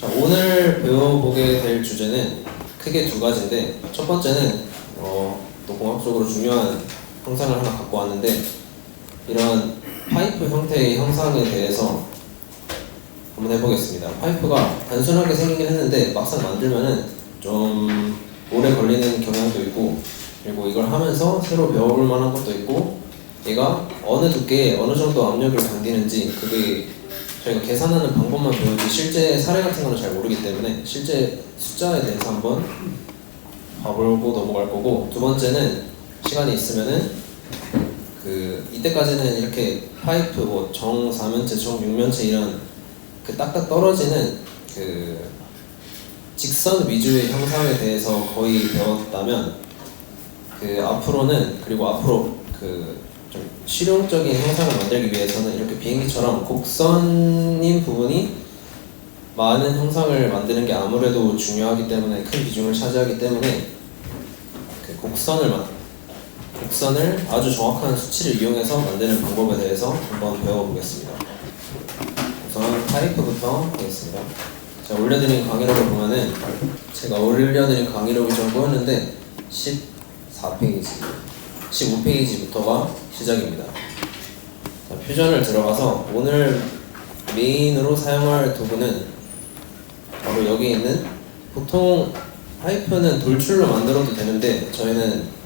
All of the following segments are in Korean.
자, 오늘 배워보게 될 주제는 크게 두 가지인데, 첫 번째는 또 공학적으로 중요한 형상을 하나 갖고 왔는데, 이런 파이프 형태의 형상에 대해서 한번 해보겠습니다. 파이프가 단순하게 생기긴 했는데 막상 만들면은 좀 오래 걸리는 경향도 있고, 그리고 이걸 하면서 새로 배워볼 만한 것도 있고, 얘가 어느 두께에 어느 정도 압력을 견디는지 그게 저희가 계산하는 방법만 배우지 실제 사례 같은 거는 잘 모르기 때문에 실제 숫자에 대해서 한번 봐보고 넘어갈 거고, 두 번째는 시간이 있으면은 이때까지는 이렇게 파이프 뭐 정 4면체, 정 6면체 이런 딱딱 떨어지는 직선 위주의 형상에 대해서 거의 배웠다면, 앞으로는 좀 실용적인 형상을 만들기 위해서는 이렇게 비행기처럼 곡선인 부분이 많은 형상을 만드는 게 아무래도 중요하기 때문에, 큰 비중을 차지하기 때문에 곡선을 아주 정확한 수치를 이용해서 만드는 방법에 대해서 한번 배워보겠습니다. 우선 파이프부터 하겠습니다. 제가 올려드린 강의록을 보면은, 제가 올려드린 강의록이 좀 꼬였는데 14페이지, 15페이지부터가 시작입니다. 자, 퓨전을 들어가서 오늘 메인으로 사용할 도구는 바로 여기 있는, 보통 파이프는 돌출로 만들어도 되는데 저희는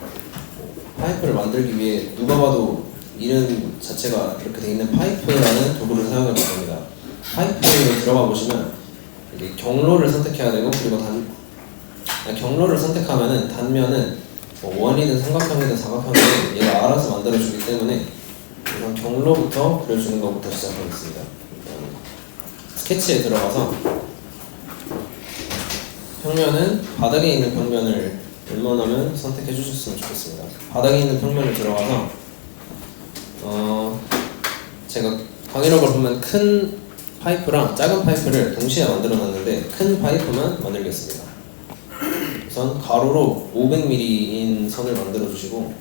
파이프를 만들기 위해 누가 봐도 이름 자체가 이렇게 되어 있는 파이프라는 도구를 사용해 볼 겁니다. 파이프에 들어가 보시면 여기 경로를 선택해야 되고, 그리고 경로를 선택하면은 단면은 원이든 삼각형이든 사각형이든 얘가 알아서 만들어주기 때문에 우선 경로부터 그려주는 것부터 시작하겠습니다. 스케치에 들어가서 평면은 바닥에 있는 평면을 웬만하면 선택해 주셨으면 좋겠습니다. 바닥에 있는 평면을 들어가서 제가 강의록을 보면 큰 파이프랑 작은 파이프를 동시에 만들어 놨는데 큰 파이프만 만들겠습니다. 우선 가로로 500mm인 선을 만들어 주시고,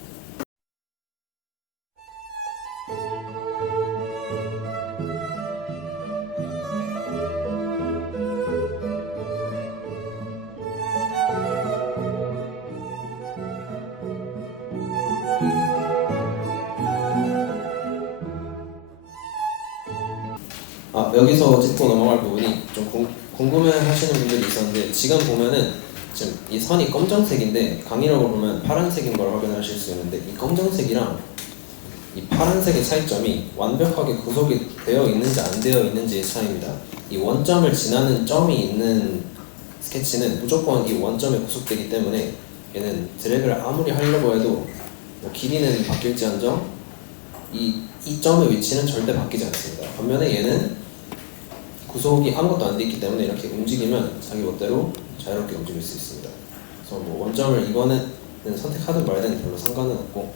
여기서 짚고 넘어갈 부분이 좀 궁금해 하시는 분들이 있었는데, 지금 보면은 지금 이 선이 검정색인데 강의록을 보면 파란색인 걸 확인하실 수 있는데, 이 검정색이랑 이 파란색의 차이점이 완벽하게 구속이 되어 있는지 안 되어 있는지의 차이입니다. 이 원점을 지나는 점이 있는 스케치는 무조건 이 원점에 구속되기 때문에 얘는 드래그를 아무리 하려고 해도 길이는 바뀔지언정 이 점의 위치는 절대 바뀌지 않습니다. 반면에 얘는 구속이 아무것도 안 돼 있기 때문에 이렇게 움직이면 자기 멋대로 자유롭게 움직일 수 있습니다. 그래서 뭐 원점을 이번에는 선택하든 말든 별로 상관은 없고,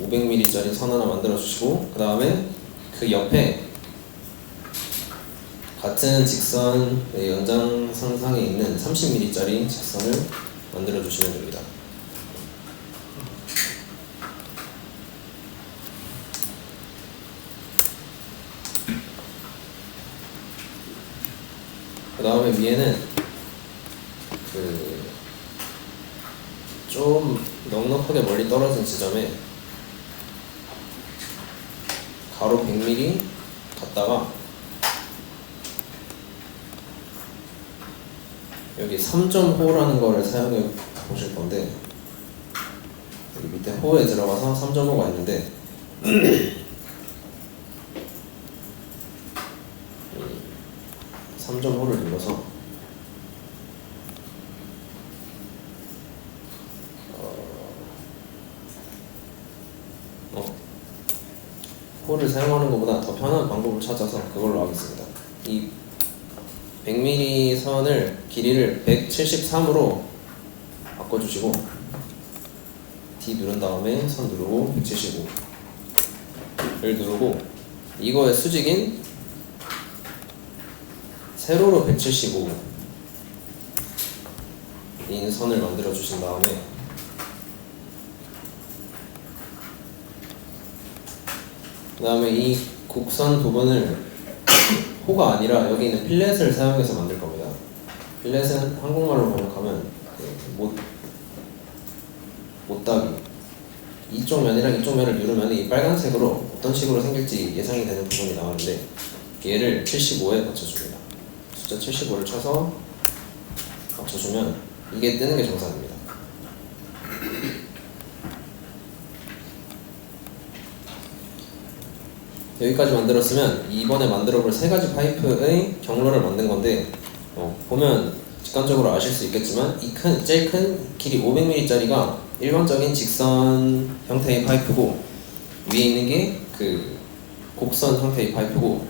500mm짜리 선 하나 만들어 주시고, 그 다음에 그 옆에 같은 직선의 연장선상에 있는 30mm짜리 직선을 만들어 주시면 됩니다. 그 다음에 위에는 좀 넉넉하게 멀리 떨어진 지점에 가로 100mm 갔다가 여기 3점 호라는 거를 사용해 보실 건데, 여기 밑에 호에 들어가서 3점 호가 있는데 3점 호를 눌러서 호를 사용하는 것보다 더 편한 방법을 찾아서 그걸로 하겠습니다. 이 100mm 선을 길이를 173으로 바꿔주시고, D 누른 다음에 선 누르고 175를 누르고, 이거의 수직인 세로로 175인 선을 만들어 주신 다음에 그 다음에 이 곡선 부분을 호가 아니라 여기 있는 필렛을 사용해서 만들 겁니다. 필렛은 한국말로 번역하면 못다기. 이쪽 면이랑 이쪽 면을 누르면 이 빨간색으로 어떤 식으로 생길지 예상이 되는 부분이 나오는데 얘를 75에 맞춰줍니다. 숫자 75를 쳐서 맞춰주면 이게 뜨는 게 정상입니다. 여기까지 만들었으면 이번에 만들어볼 세 가지 파이프의 경로를 만든 건데 보면 직관적으로 아실 수 있겠지만 제일 큰 길이 500mm짜리가 일반적인 직선 형태의 파이프고 위에 있는 게 그 곡선 형태의 파이프고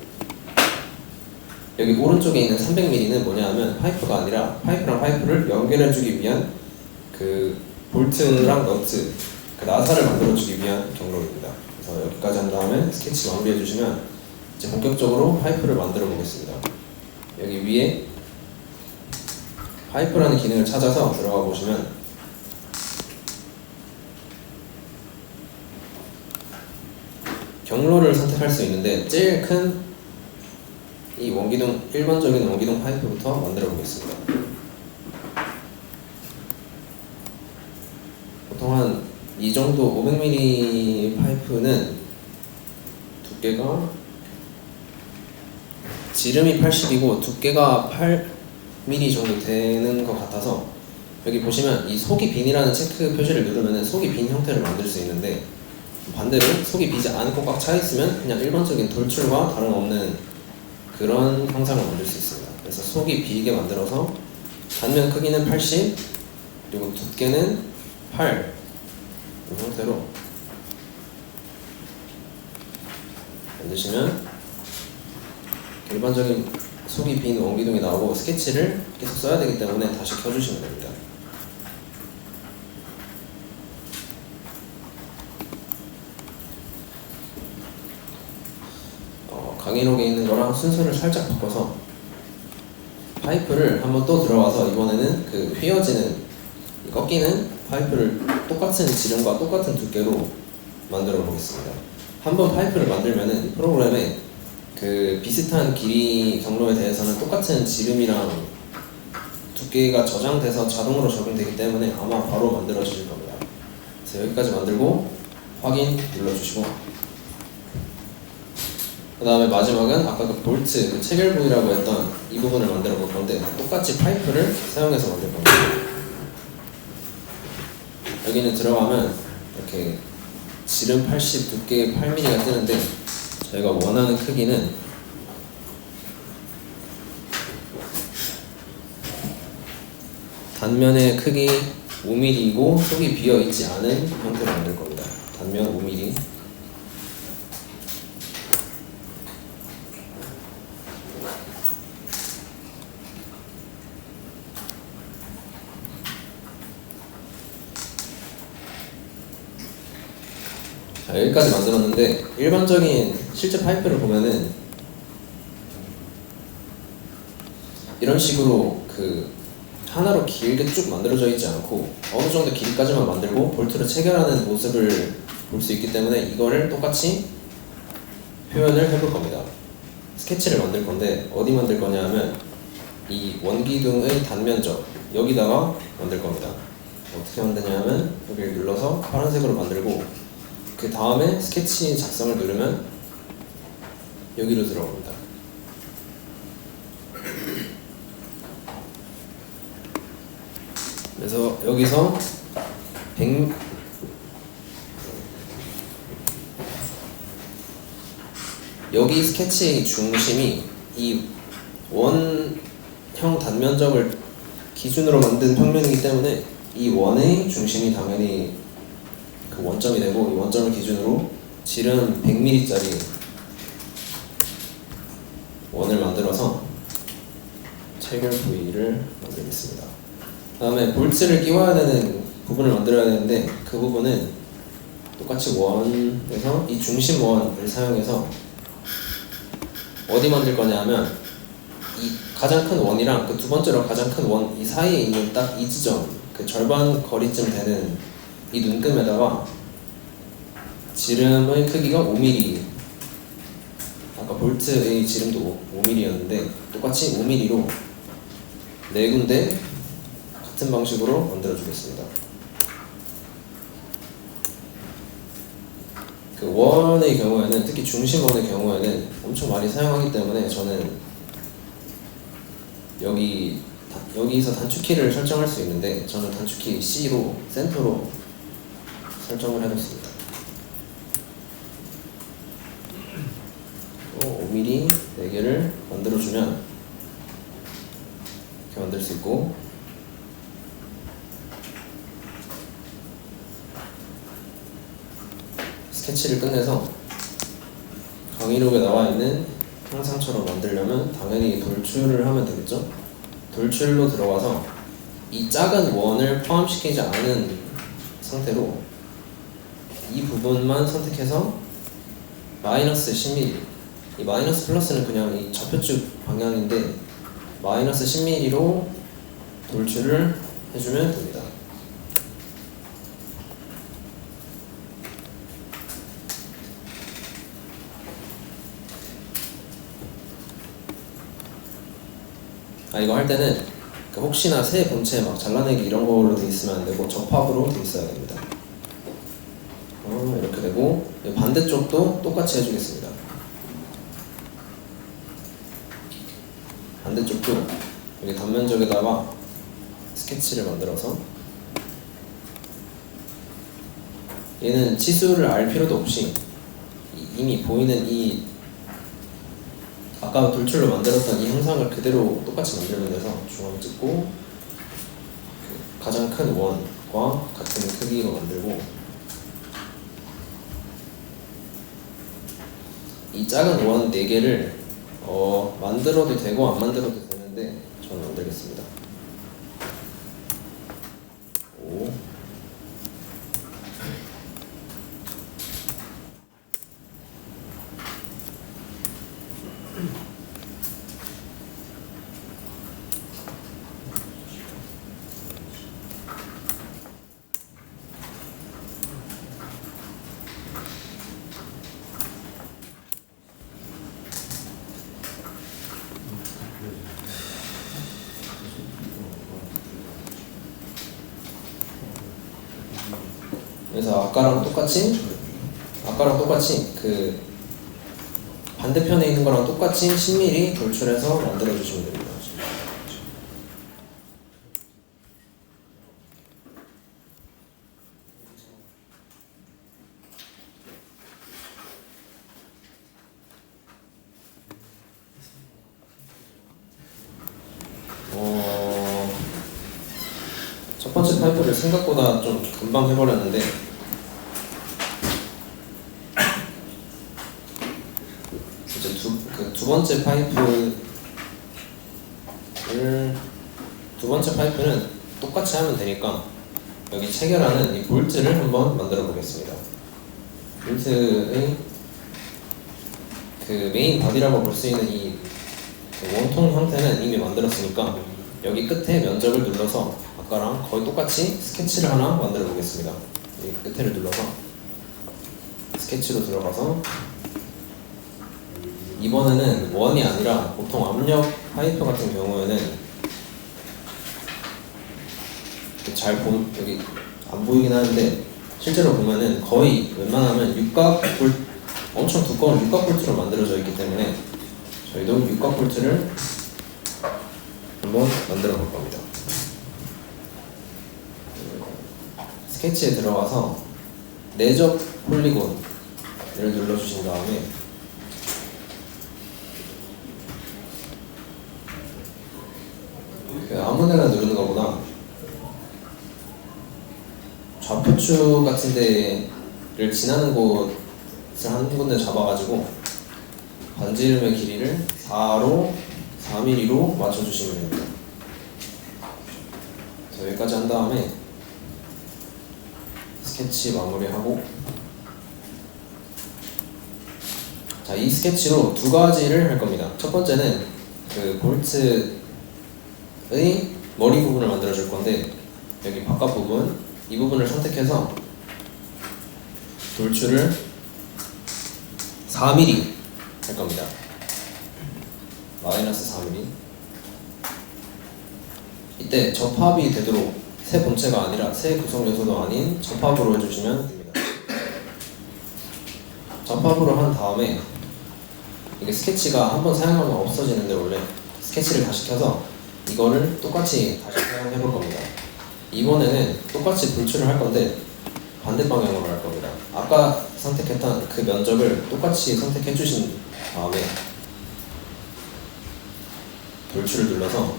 여기 오른쪽에 있는 300mm는 뭐냐 하면 파이프가 아니라 파이프랑 파이프를 연결해주기 위한 그 볼트랑 너트 그 나사를 만들어주기 위한 경로입니다. 그래서 여기까지 한 다음에 스케치 마무리해 주시면 이제 본격적으로 파이프를 만들어 보겠습니다. 여기 위에 파이프라는 기능을 찾아서 들어가 보시면 경로를 선택할 수 있는데 제일 큰 이 원기둥 일반적인 원기둥 파이프부터 만들어 보겠습니다. 보통 한 이 정도 500mm 파이프는 두께가 지름이 80이고 두께가 8mm 정도 되는 것 같아서 여기 보시면 이 속이 빈이라는 체크 표시를 누르면 속이 빈 형태를 만들 수 있는데 반대로 속이 비지 않고 꽉 차 있으면 그냥 일반적인 돌출과 다름없는 그런 형상을 만들 수 있습니다. 그래서 속이 비게 만들어서 단면 크기는 80 그리고 두께는 8 이 형태로 만드시면 일반적인 속이 빈 원기둥이 나오고 스케치를 계속 써야 되기 때문에 다시 켜주시면 됩니다. 강의록에 있는 거랑 순서를 살짝 바꿔서 파이프를 한번 또 들어가서 이번에는 그 휘어지는 꺾이는 파이프를 똑같은 지름과 똑같은 두께로 만들어 보겠습니다. 한번 파이프를 만들면은 이 프로그램에 그 비슷한 길이 경로에 대해서는 똑같은 지름이랑 두께가 저장돼서 자동으로 적용되기 때문에 아마 바로 만들어질 겁니다. 그래서 여기까지 만들고 확인 눌러주시고 그 다음에 마지막은 아까 그 볼트, 그 체결 부위라고 했던 이 부분을 만들어 볼 건데 똑같이 파이프를 사용해서 만들 겁니다. 여기는 들어가면 이렇게 지름 80, 두께 8mm가 뜨는데 저희가 원하는 크기는 단면의 크기 5mm이고 속이 비어있지 않은 형태로 만들 겁니다. 단면 5mm 자, 여기까지 만들었는데 일반적인 실제 파이프를 보면은 이런 식으로 그 하나로 길게 쭉 만들어져 있지 않고 어느 정도 길이까지만 만들고 볼트를 체결하는 모습을 볼 수 있기 때문에 이거를 똑같이 표현을 해볼 겁니다. 스케치를 만들 건데 어디 만들 거냐 하면 이 원기둥의 단면적 여기다가 만들 겁니다. 어떻게 만드냐 하면 여기를 눌러서 파란색으로 만들고 그 다음에 스케치 작성을 누르면 여기로 들어옵니다. 그래서 여기서 여기 스케치의 중심이 이 원형 단면적을 기준으로 만든 평면이기 때문에 이 원의 중심이 당연히 그 원점이 되고 이 원점을 기준으로 지름 100mm짜리 원을 만들어서 체결 부위를 만들겠습니다. 그 다음에 볼트를 끼워야 되는 부분을 만들어야 되는데 그 부분은 똑같이 원에서 이 중심 원을 사용해서 어디 만들 거냐 하면 이 가장 큰 원이랑 그 두 번째로 가장 큰 원 이 사이에 있는 딱 이 지점 그 절반 거리쯤 되는 이 눈금에다가 지름의 크기가 5mm 아까 아까 볼트의 지름도 5mm였는데 똑같이 5mm로 4군데 같은 방식으로 만들어 주겠습니다. 그 원의 경우에는, 특히 중심원의 경우에는 엄청 많이 사용하기 때문에 저는 여기서 단축키를 설정할 수 있는데, 저는 단축키 C로 센터로 설정을 해놓습니다. 5mm 4개를 만들어주면 이렇게 만들 수 있고, 스케치를 끝내서 강의록에 나와 있는 형상처럼 만들려면 당연히 돌출을 하면 되겠죠? 돌출로 들어가서 이 작은 원을 포함시키지 않은 상태로 이 부분만 선택해서 마이너스 10mm, 이 마이너스 플러스는 그냥 이 좌표축 방향인데 마이너스 10mm로 돌출을 해주면 됩니다. 이거 할 때는 혹시나 새 본체 막 잘라내기 이런 걸로 돼 있으면 안 되고 접합으로 돼 있어야 됩니다. 이렇게 되고, 반대쪽도 똑같이 해주겠습니다. 반대쪽도 여기 단면적에다가 스케치를 만들어서, 얘는 치수를 알 필요도 없이 이미 보이는 이 아까 돌출로 만들었던 이 형상을 그대로 똑같이 만들면 돼서 중앙 찍고 가장 큰 원과 같은 크기로 만들고, 이 작은 원 4개를 만들어도 되고 안 만들어도 되는데 저는 만들겠습니다. 5 그래서 아까랑 똑같이 그 반대편에 있는 거랑 똑같이 10mm 돌출해서 만들어 주시면 됩니다. 첫 번째 파이프를 생각보다 좀 금방 해버렸는데, 이제 두 번째 파이프는 똑같이 하면 되니까 여기 체결하는 이 볼트를 한번 만들어 보겠습니다. 볼트의 그 메인 바디라고 볼 수 있는 이 원통 형태는 이미 만들었으니까 여기 끝에 면적을 눌러서 아까랑 거의 똑같이 스케치를 하나 만들어 보겠습니다. 이 끝에를 눌러서 스케치로 들어가서, 이번에는 원이 아니라 보통 압력 파이프 같은 경우에는 여기 안 보이긴 하는데 실제로 보면은 거의 웬만하면 엄청 두꺼운 육각 볼트로 만들어져 있기 때문에 저희도 육각 볼트를 한번 만들어 볼 겁니다. 스케치에 들어가서 내적 폴리곤을 눌러주신 다음에 아무데나 누르는 것보다 좌표축 같은 데를 지나는 곳을 한 군데 잡아가지고 반지름의 길이를 4mm로 맞춰주시면 됩니다. 그래서 여기까지 한 다음에 스케치 마무리하고, 자, 이 스케치로 두 가지를 할 겁니다. 첫 번째는 그 볼트의 머리 부분을 만들어 줄 건데, 여기 바깥 부분, 이 부분을 선택해서 돌출을 4mm 할 겁니다. 마이너스 4mm. 이때 접합이 되도록 새 본체가 아니라 새 구성 요소도 아닌 접합으로 해주시면 됩니다. 접합으로 한 다음에 이게 스케치가 한번 사용하면 없어지는데 원래 스케치를 다시 켜서 이거를 똑같이 다시 사용해 볼 겁니다. 이번에는 똑같이 분출을 할 건데 반대 방향으로 할 겁니다. 아까 선택했던 그 면적을 똑같이 선택해 주신 다음에 돌출을 눌러서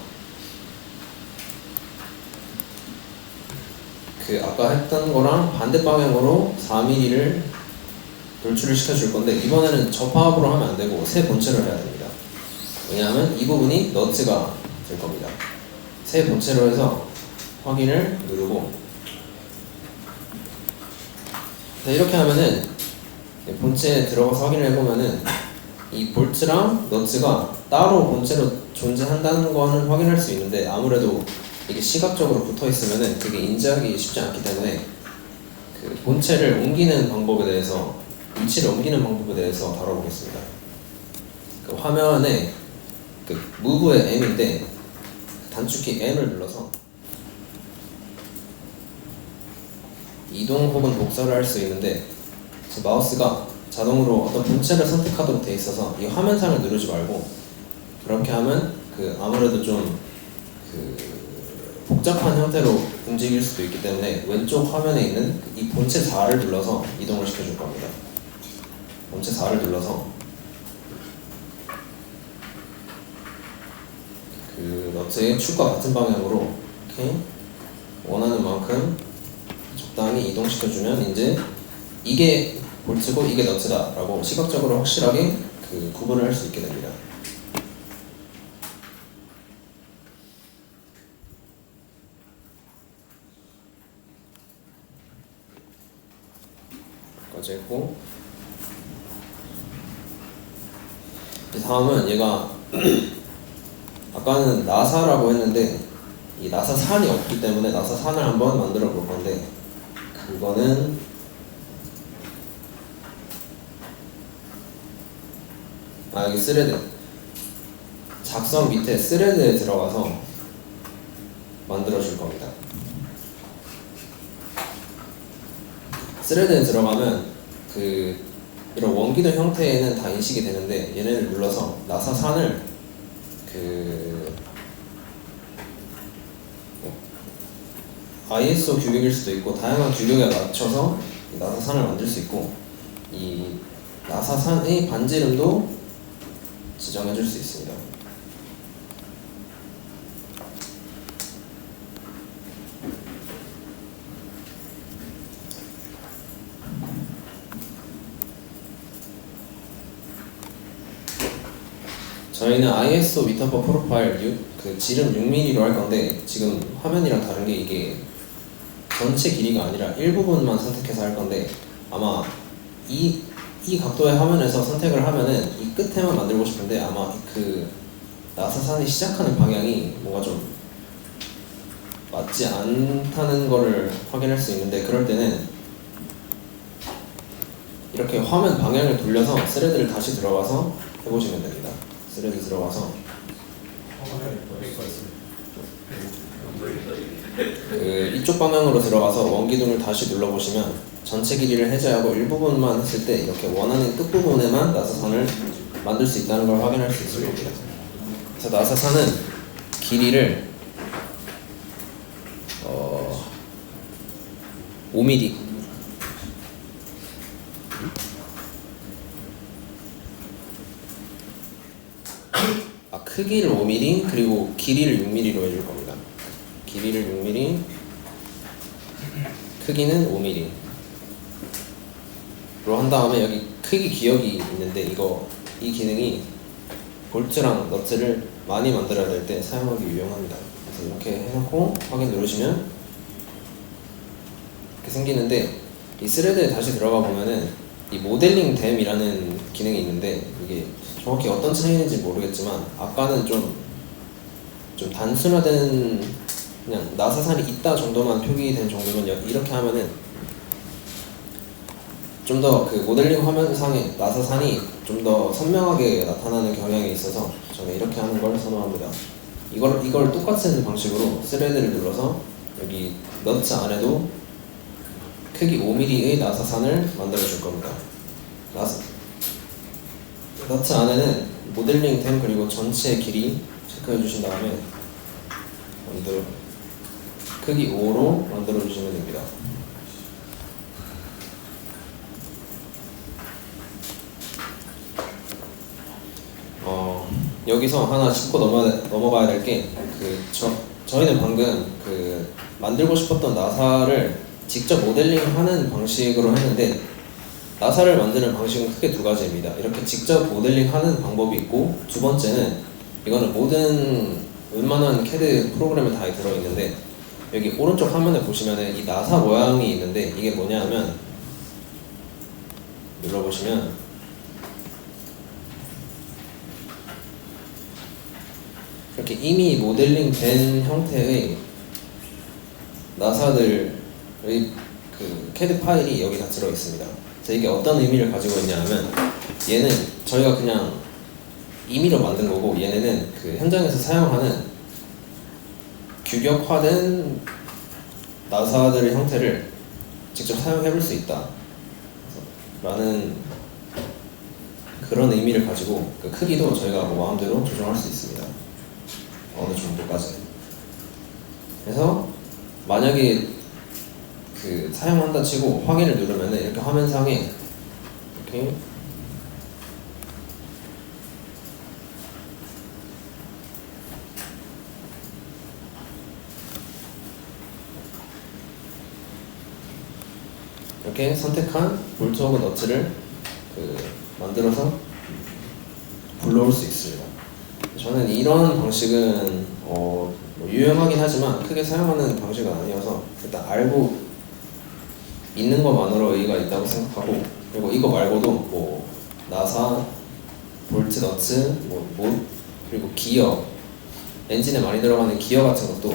그 아까 했던 거랑 반대 방향으로 4mm를 돌출을 시켜줄 건데 이번에는 접합으로 하면 안 되고 새 본체로 해야 됩니다. 왜냐하면 이 부분이 너트가 될 겁니다. 새 본체로 해서 확인을 누르고 이렇게 하면은 본체에 들어가서 확인을 해보면은 이 볼트랑 너트가 따로 본체로 존재한다는 거는 확인할 수 있는데 아무래도 이게 시각적으로 붙어 있으면은 그게 인지하기 쉽지 않기 때문에 그 본체를 옮기는 방법에 대해서 위치를 옮기는 방법에 대해서 다뤄보겠습니다. 그 화면에 그 무브의 M인데 단축키 M을 눌러서 이동 혹은 복사를 할 수 있는데 제 마우스가 자동으로 어떤 본체를 선택하도록 되어 있어서 이 화면상을 누르지 말고 그렇게 하면 그 아무래도 좀 그 복잡한 형태로 움직일 수도 있기 때문에 왼쪽 화면에 있는 이 본체 4를 눌러서 이동을 시켜줄 겁니다. 본체 4를 눌러서 그 너트의 축과 같은 방향으로 이렇게 원하는 만큼 적당히 이동시켜주면 이제 이게 볼트고 이게 너트다 라고 시각적으로 확실하게 그 구분을 할 수 있게 됩니다. 까지 했고 다음은 얘가 아까는 나사라고 했는데 이 나사산이 없기 때문에 나사산을 한번 만들어 볼 건데 그거는 여기 스레드 작성 밑에 스레드에 들어가서 만들어 줄 겁니다. 스레드에 들어가면 그 이런 원기둥 형태에는 다 인식이 되는데 얘네를 눌러서 나사산을 그 ISO 규격일 수도 있고 다양한 규격에 맞춰서 나사산을 만들 수 있고 이 나사산의 반지름도 지정해 줄 수 있습니다. 저희는 ISO 미터 퍼 프로파일 그 지름 6mm로 할 건데 지금 화면이랑 다른 게 이게 전체 길이가 아니라 일부분만 선택해서 할 건데 아마 이 각도의 화면에서 선택을 하면은 이 끝에만 만들고 싶은데 아마 그 나사산이 시작하는 방향이 뭔가 좀 맞지 않다는 거를 확인할 수 있는데 그럴 때는 이렇게 화면 방향을 돌려서 스레드를 다시 들어가서 해보시면 됩니다. 스레드 들어가서 그 이쪽 방향으로 들어가서 원기둥을 다시 눌러보시면 전체 길이를 해제하고 일부분만 했을 때 이렇게 원하는 끝부분에만 나사산을 만들 수 있다는 걸 확인할 수 있을 겁니다. 그래서 나사산은 길이를 5mm 크기를 5mm 그리고 길이를 6mm로 해줄 겁니다. 길이를 6mm 크기는 5mm로 한 다음에 여기 크기 기억이 있는데 이 기능이 볼트랑 너트를 많이 만들어야 될 때 사용하기 유용합니다. 그래서 이렇게 해놓고 확인 누르시면 이렇게 생기는데 이 스레드에 다시 들어가 보면은 이 모델링 댐이라는 기능이 있는데 이게 정확히 어떤 차이인지 모르겠지만 아까는 좀 단순화된 그냥 나사산이 있다 정도만 표기된 정도면 이렇게 하면은 좀 더 그 모델링 화면상에 나사산이 좀 더 선명하게 나타나는 경향이 있어서 저는 이렇게 하는 걸 선호합니다. 이걸 똑같은 방식으로 스레드를 눌러서 여기 너트 안에도 크기 5mm의 나사산을 만들어 줄 겁니다. 너트 안에는 모델링 템 그리고 전체 길이 체크해 주신 다음에 크기 5로 만들어 주시면 됩니다. 여기서 하나 짚고 넘어가야 될 게 저희는 방금 만들고 싶었던 나사를 직접 모델링하는 방식으로 했는데, 나사를 만드는 방식은 크게 두 가지입니다. 이렇게 직접 모델링하는 방법이 있고, 두 번째는 이거는 모든 웬만한 CAD 프로그램에 다 들어있는데, 여기 오른쪽 화면에 보시면 이 나사 모양이 있는데, 이게 뭐냐면 눌러보시면 이렇게 이미 모델링 된 형태의 나사들의 CAD 파일이 여기 다 들어있습니다. 그래서 이게 어떤 의미를 가지고 있냐면, 얘는 저희가 그냥 임의로 만든 거고, 얘네는 현장에서 사용하는 규격화된 나사들의 형태를 직접 사용해 볼 수 있다 라는 그런 의미를 가지고, 크기도 저희가 마음대로 조정할 수 있습니다. 어느 정도까지. 그래서 만약에 사용한다 치고 확인을 누르면 이렇게 화면상에 이렇게 선택한 볼트 혹은 너트를 만들어서 불러올 수 있습니다. 저는 이런 방식은 유용하긴 하지만 크게 사용하는 방식은 아니어서 일단 알고 있는 것만으로 의의가 있다고 생각하고, 그리고 이거 말고도 나사, 볼트, 너트, 그리고 기어, 엔진에 많이 들어가는 기어 같은 것도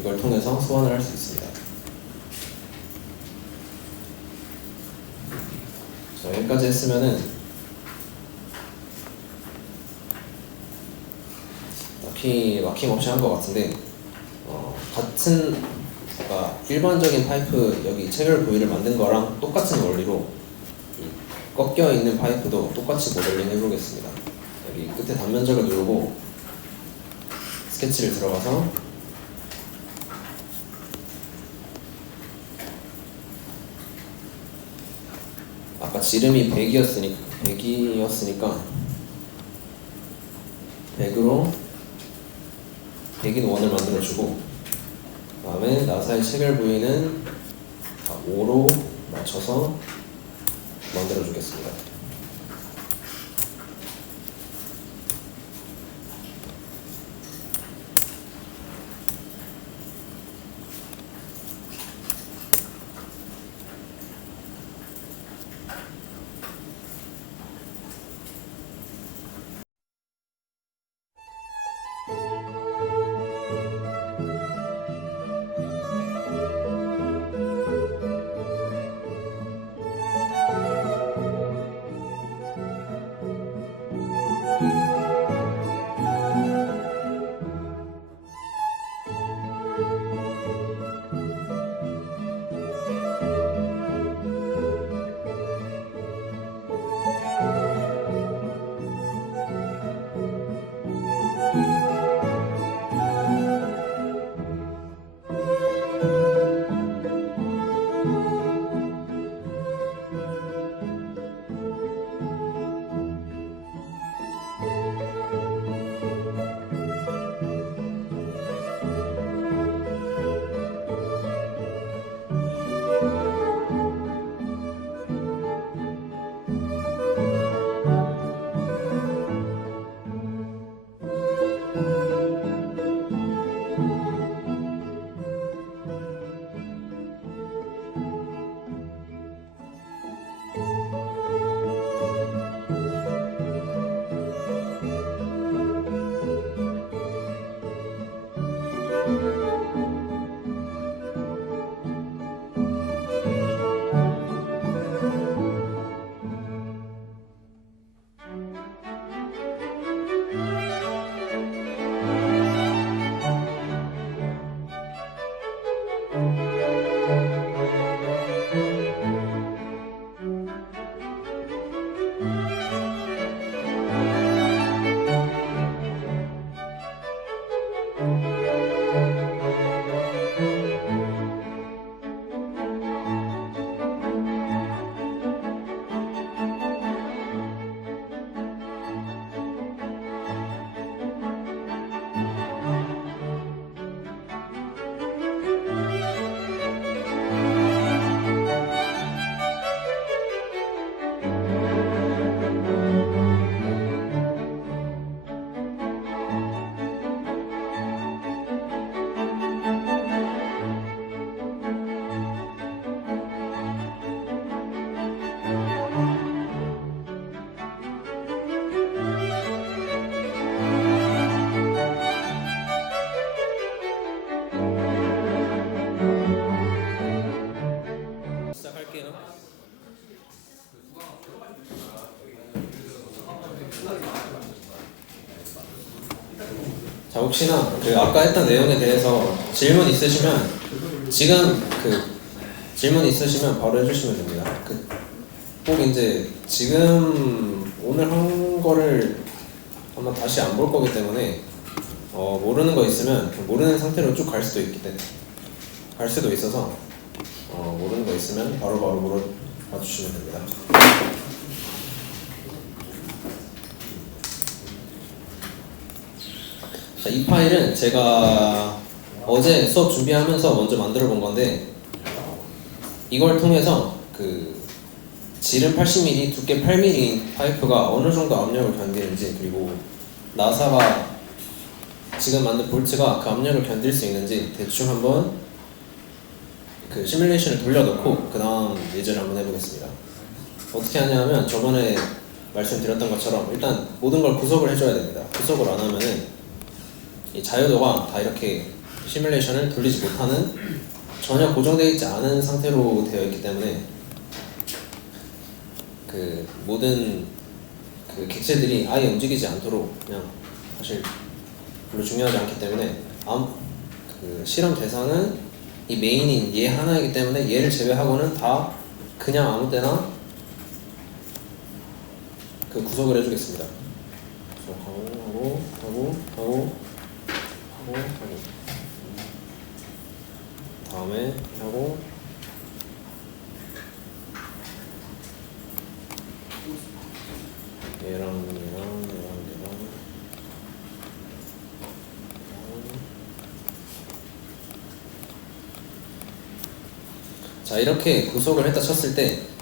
이걸 통해서 소환을 할 수 있습니다. 자, 여기까지 했으면은 딱히 막힘없이 한 것 같은데, 일반적인 파이프 여기 체결 부위를 만든 거랑 똑같은 원리로 꺾여 있는 파이프도 똑같이 모델링 해보겠습니다. 여기 끝에 단면적을 누르고 스케치를 들어가서 아까 지름이 100이었으니까 100으로 100인 원을 만들어주고, 그 다음에 나사의 체결 부위는 5로 맞춰서 만들어주겠습니다. 자, 혹시나 그 아까 했던 내용에 대해서 질문 있으시면 지금 질문 있으시면 바로 해주시면 됩니다. 꼭 이제 지금 오늘 한 거를 아마 다시 안 볼 거기 때문에 모르는 거 있으면 모르는 상태로 쭉 갈 수도 있어서 모르는 거 있으면 바로바로 물어봐 주시면 됩니다. 자, 이 파일은 제가 어제 수업 준비하면서 먼저 만들어 본 건데 이걸 통해서 지름 80mm, 두께 8mm 파이프가 어느 정도 압력을 견디는지, 그리고 나사가 지금 만든 볼트가 그 압력을 견딜 수 있는지 대충 한번 시뮬레이션을 돌려놓고 그 다음 예제를 한번 해보겠습니다. 어떻게 하냐면 저번에 말씀드렸던 것처럼 일단 모든 걸 구속을 해줘야 됩니다. 구속을 안 하면은 이 자유도가 다 이렇게 시뮬레이션을 돌리지 못하는, 전혀 고정되어 있지 않은 상태로 되어 있기 때문에 모든 객체들이 아예 움직이지 않도록 그냥 사실 별로 중요하지 않기 때문에 실험 대상은 이 메인인 얘 하나이기 때문에 얘를 제외하고는 다 그냥 아무 때나 구속을 해주겠습니다. 하고 다음에 하고 얘랑 자, 이렇게 구속을 했다 쳤을 때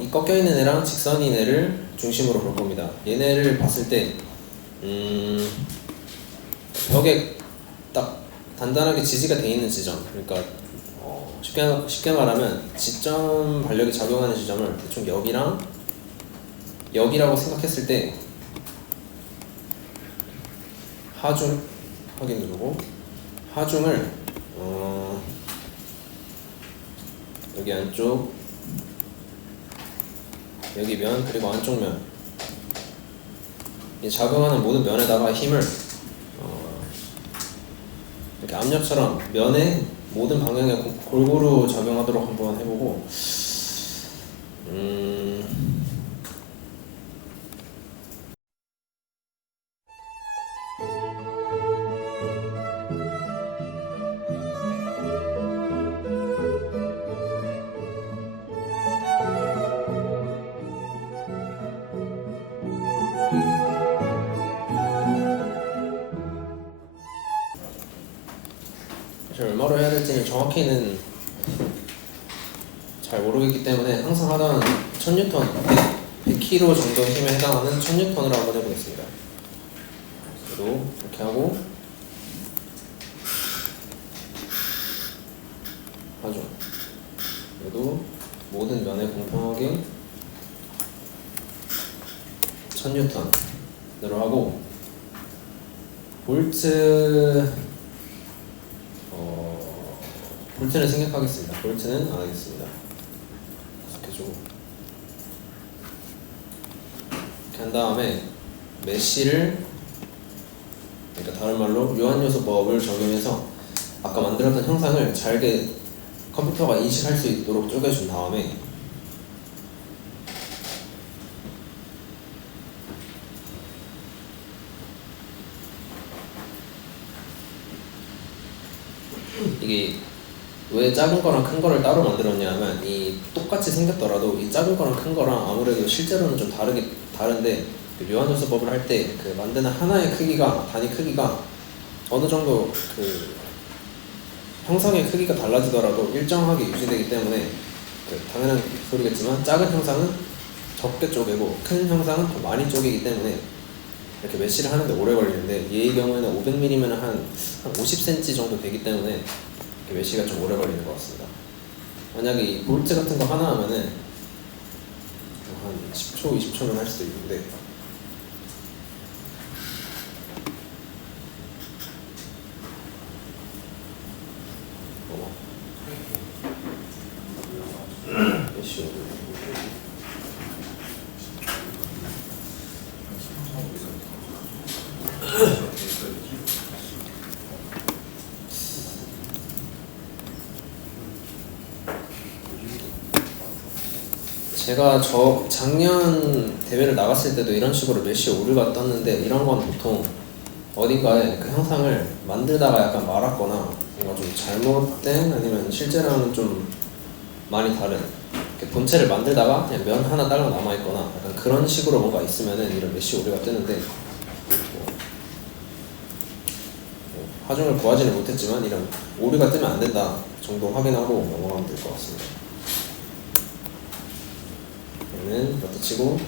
이 꺾여있는 애랑 직선인 애를 중심으로 볼 겁니다. 얘네를 봤을 때 벽에 딱 단단하게 지지가 돼 있는 지점, 그러니까 쉽게 말하면 지점 반력이 작용하는 지점을 대충 여기라고 생각했을 때 하중 확인 누르고 하중을 여기 안쪽, 여기 면, 그리고 안쪽 면, 이 작용하는 모든 면에다가 힘을 이렇게 압력처럼 면의 모든 방향에 골고루 작용하도록 한번 해보고 얼마로 해야 될지는 정확히는 잘 모르겠기 때문에 항상 하던 1000N, 100kg 정도 힘에 해당하는 1000N으로 한번 해보겠습니다. 그리고 이렇게 하고 하죠. 그래도 모든 면에 공평하게 1000N으로 하고 볼트는 생략하겠습니다. 볼트는 안 하겠습니다. 계속해주고 이렇게 한 다음에 메쉬를, 그러니까 다른 말로 요한요소법을 적용해서 아까 만들었던 형상을 잘게 컴퓨터가 인식할 수 있도록 쪼개준 다음에 이게 왜 작은 거랑 큰 거를 따로 만들었냐면 이 똑같이 생겼더라도 이 작은 거랑 큰 거랑 아무래도 실제로는 좀 다른데 요한요소법을 할 때 만드는 하나의 크기가, 단위 크기가 어느 정도 형상의 크기가 달라지더라도 일정하게 유지되기 때문에 당연한 소리겠지만 작은 형상은 적게 쪼개고 큰 형상은 더 많이 쪼개기 때문에 이렇게 메쉬를 하는데 오래 걸리는데, 얘의 경우에는 500mm면 한 50cm 정도 되기 때문에 메쉬가 좀 오래 걸리는 것 같습니다. 만약에 이 볼트 같은 거 하나 하면은 한 10초, 20초는 할 수도 있는데 메쉬 제가 작년 대회를 나갔을 때도 이런 식으로 메쉬 오류가 떴는데 이런 건 보통 어딘가에 그 형상을 만들다가 약간 말았거나 뭔가 좀 잘못된 아니면 실제랑은 좀 많이 다른 이렇게 본체를 만들다가 그냥 면 하나 딸려 남아있거나 약간 그런 식으로 뭔가 있으면은 이런 메쉬 오류가 뜨는데 하중을 구하지는 못했지만 이런 오류가 뜨면 안 된다 정도 확인하고 넘어가면 될 것 같습니다. 그러면 이렇게 치고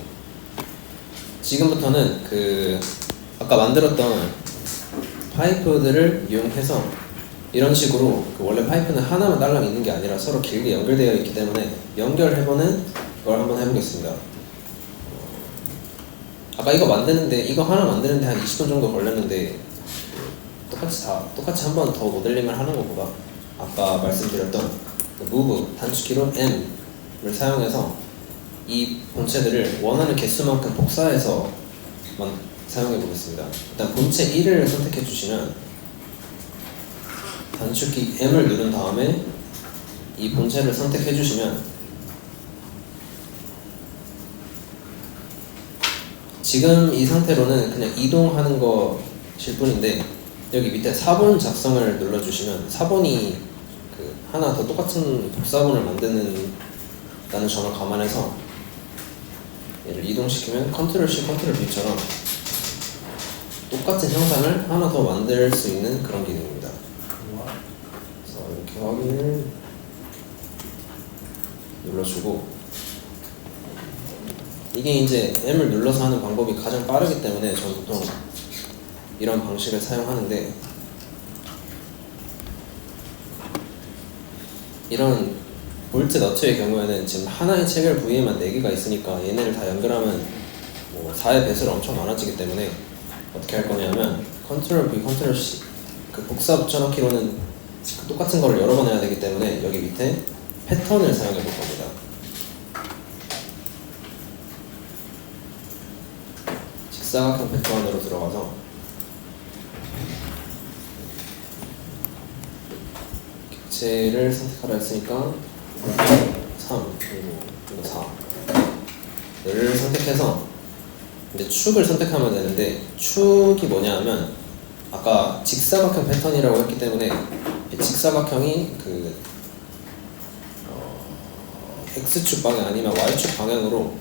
지금부터는 그 아까 만들었던 파이프들을 이용해서 이런 식으로 그 원래 파이프는 하나만 딸랑 있는 게 아니라 서로 길게 연결되어 있기 때문에 연결해보는 걸 한번 해보겠습니다. 아까 이거 하나 만드는데 한 20분 정도 걸렸는데 똑같이 한 번 더 모델링을 하는 것보다 아까 말씀드렸던 그 move 단축키로 M을 사용해서 이 본체들을 원하는 개수만큼 복사해서 사용해 보겠습니다. 일단 본체 1을 선택해 주시면 단축키 M을 누른 다음에 이 본체를 선택해 주시면 지금 이 상태로는 그냥 이동하는 것일 뿐인데 여기 밑에 4번 작성을 눌러주시면 4번이 그 하나 더 똑같은 복사본을 만드는 다는 점을 감안해서 얘를 이동시키면 컨트롤 C, 컨트롤 V처럼 똑같은 형상을 하나 더 만들 수 있는 그런 기능입니다. 그래서 이렇게 확인을 눌러주고 이게 이제 M을 눌러서 하는 방법이 가장 빠르기 때문에 저는 보통 이런 방식을 사용하는데 이런 볼트 너트의 경우에는 지금 하나의 체결 부위에만 4개가 있으니까 얘네를 다 연결하면 4의 배수를 엄청 많아지기 때문에 어떻게 할 거냐면 컨트롤 V, 컨트롤 C 그 복사 붙여넣기로는 그 똑같은 거를 여러 번 해야 되기 때문에 여기 밑에 패턴을 사용해 볼 겁니다. 직사각형 패턴으로 들어가서 객체를 선택하라 했으니까 3 그리고 4를 선택해서 이제 축을 선택하면 되는데 축이 뭐냐 하면 아까 직사각형 패턴이라고 했기 때문에 직사각형이 그 X축 방향 아니면 Y축 방향으로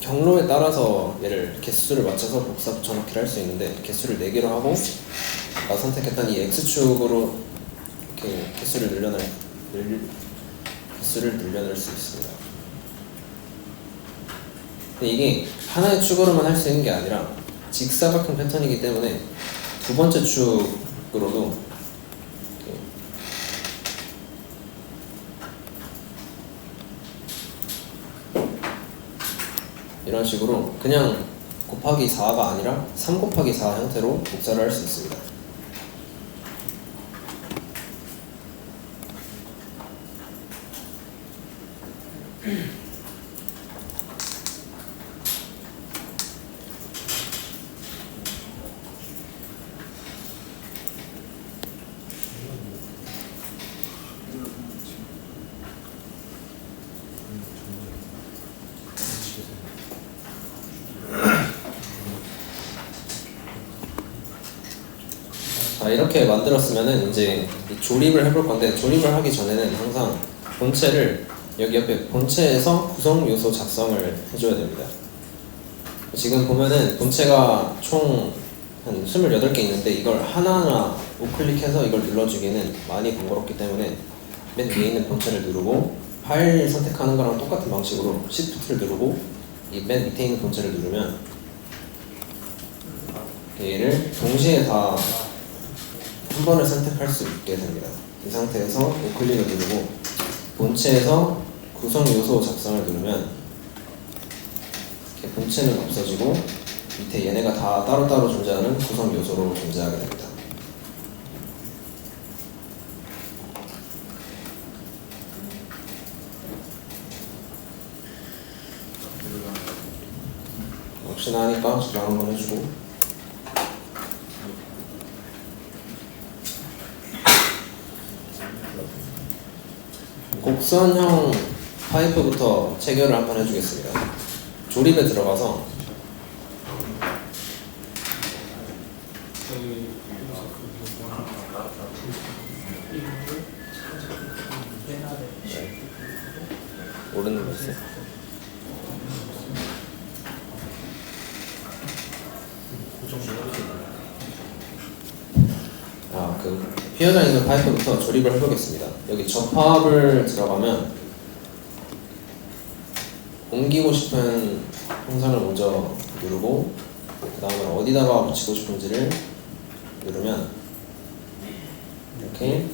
경로에 따라서 얘를 개수를 맞춰서 복사 붙여넣기를 할 수 있는데 개수를 4개로 하고 아까 선택했던 이 X축으로 이렇게 개수를 늘려낼 수 있습니다. 근데 이게 하나의 축으로만 할 수 있는 게 아니라 직사각형 패턴이기 때문에 두 번째 축으로도 이런 식으로 그냥 곱하기 4가 아니라 3 곱하기 4 형태로 복사를 할 수 있습니다. 자, 이렇게 만들었으면은 이제 조립을 해볼 건데 조립을 하기 전에는 항상 본체를 여기 옆에 본체에서 구성 요소 작성을 해줘야 됩니다. 지금 보면은 본체가 총 한 28개 있는데 이걸 하나하나 우클릭해서 이걸 눌러주기는 많이 번거롭기 때문에 맨 위에 있는 본체를 누르고 파일 선택하는 거랑 똑같은 방식으로 Shift를 누르고 이 맨 밑에 있는 본체를 누르면 얘를 동시에 다 한 번을 선택할 수 있게 됩니다. 이 상태에서 우클릭을 누르고 본체에서 구성 요소 작성을 누르면 이렇게 본체는 없어지고 밑에 얘네가 다 따로따로 존재하는 구성 요소로 존재하게 됩니다. 역시나 하니까 저장 한번 해주고 곡선형 파이프부터 체결을 한번 해주겠습니다. 조립에 들어가서 모르는 거 있어요? 그 휘어져 있는 파이프부터 조립을 해보겠습니다. 여기 접합을 들어가면 옮기고 싶은 형상을 먼저 누르고 그 다음에 어디다가 붙이고 싶은지를 누르면 이렇게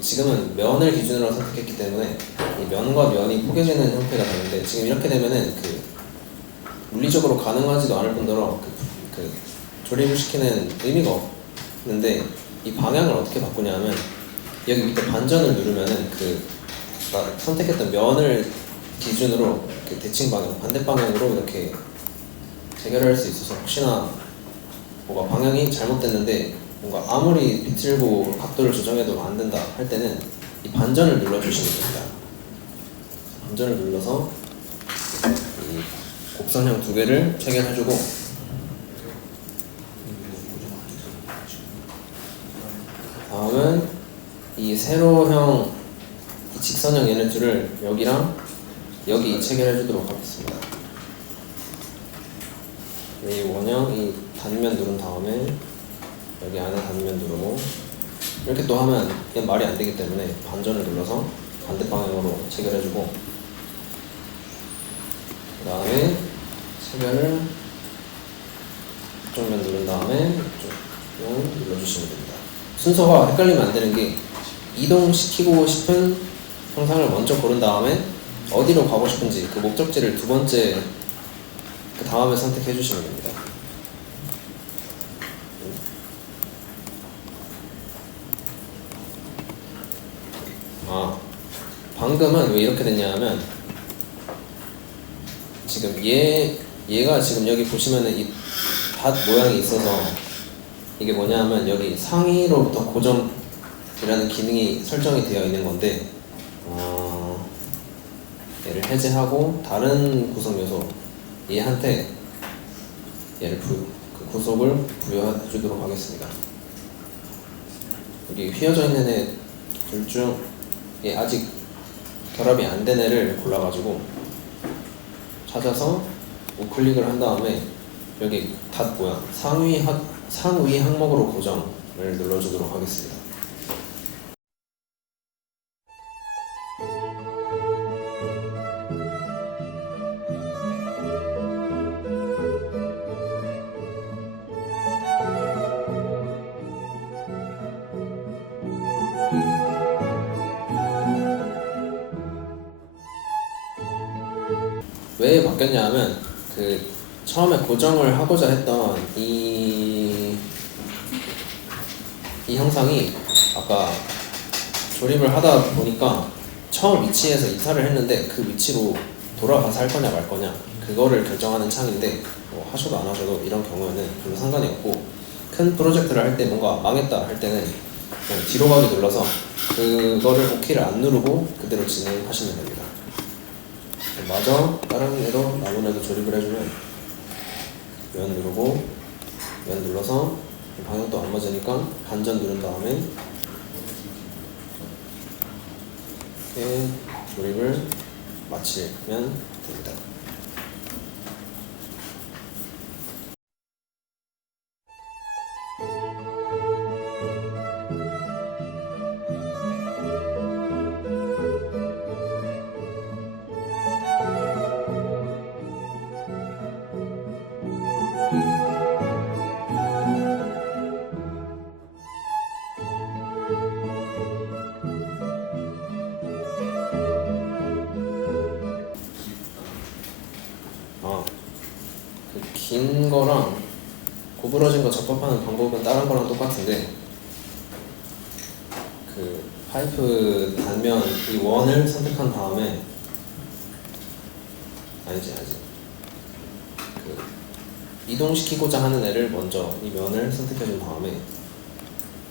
지금은 면을 기준으로 선택했기 때문에 이 면과 면이 포개지는 형태가 되는데 지금 이렇게 되면은 물리적으로 가능하지도 않을 뿐더러 조립을 시키는 의미가 없는데 이 방향을 어떻게 바꾸냐면 여기 밑에 반전을 누르면은 선택했던 면을 기준으로 대칭 방향, 반대 방향으로 이렇게 체결할 수 있어서 혹시나 뭐가 방향이 잘못됐는데 뭔가 아무리 비틀고 각도를 조정해도 안 된다 할 때는 이 반전을 눌러주시면 됩니다. 반전을 눌러서 이 곡선형 두 개를 체결해주고 다음은 이 세로형, 이 직선형 얘네 둘을 여기랑 여기 체결해주도록 하겠습니다. 이 원형, 이 단면 누른 다음에 여기 안에 단면 누르고 이렇게 또 하면 이게 말이 안 되기 때문에 반전을 눌러서 반대 방향으로 체결해주고 그 다음에 체결을 이쪽 면 누른 다음에 이쪽 눌러주시면 됩니다. 순서가 헷갈리면 안 되는 게 이동시키고 싶은 형상을 먼저 고른 다음에 어디로 가고 싶은지 그 목적지를 두 번째 그 다음에 선택해 주시면 됩니다. 방금은 왜 이렇게 됐냐면 지금 얘가 지금 여기 보시면은 이 닷 모양이 있어서 이게 뭐냐면 여기 상위로부터 고정이라는 기능이 설정이 되어 있는 건데 얘를 해제하고 다른 구성 요소 얘한테 얘를 그 구속을 부여해 주도록 하겠습니다. 여기 휘어져 있는 애 둘 중에 아직 결합이 안 된 애를 골라가지고 찾아서 우클릭을 한 다음에 여기 닷 모양 상위 항목으로 고정을 눌러주도록 하겠습니다. 왜 바뀌었냐 하면 처음에 고정을 하고자 했던 이 형상이 아까 조립을 하다 보니까 처음 위치에서 이탈을 했는데 그 위치로 돌아가서 할 거냐 말 거냐 그거를 결정하는 창인데 뭐 하셔도 안 하셔도 이런 경우에는 별로 상관이 없고 큰 프로젝트를 할 때 뭔가 망했다 할 때는 그냥 뒤로 가기 눌러서 그거를 OK를 안 누르고 그대로 진행하시면 됩니다. 마저 다른 애도 남은 애도 조립을 해주면 면 누르고 면 눌러서 방향도 안 맞으니까 반전 누른 다음에 이렇게 조립을 마치면 됩니다. 긴 거랑 구부러진 거 접합하는 방법은 다른 거랑 똑같은데 파이프 단면 이 원을 선택한 다음에 아니지 이동시키고자 하는 애를 먼저 이 면을 선택해 준 다음에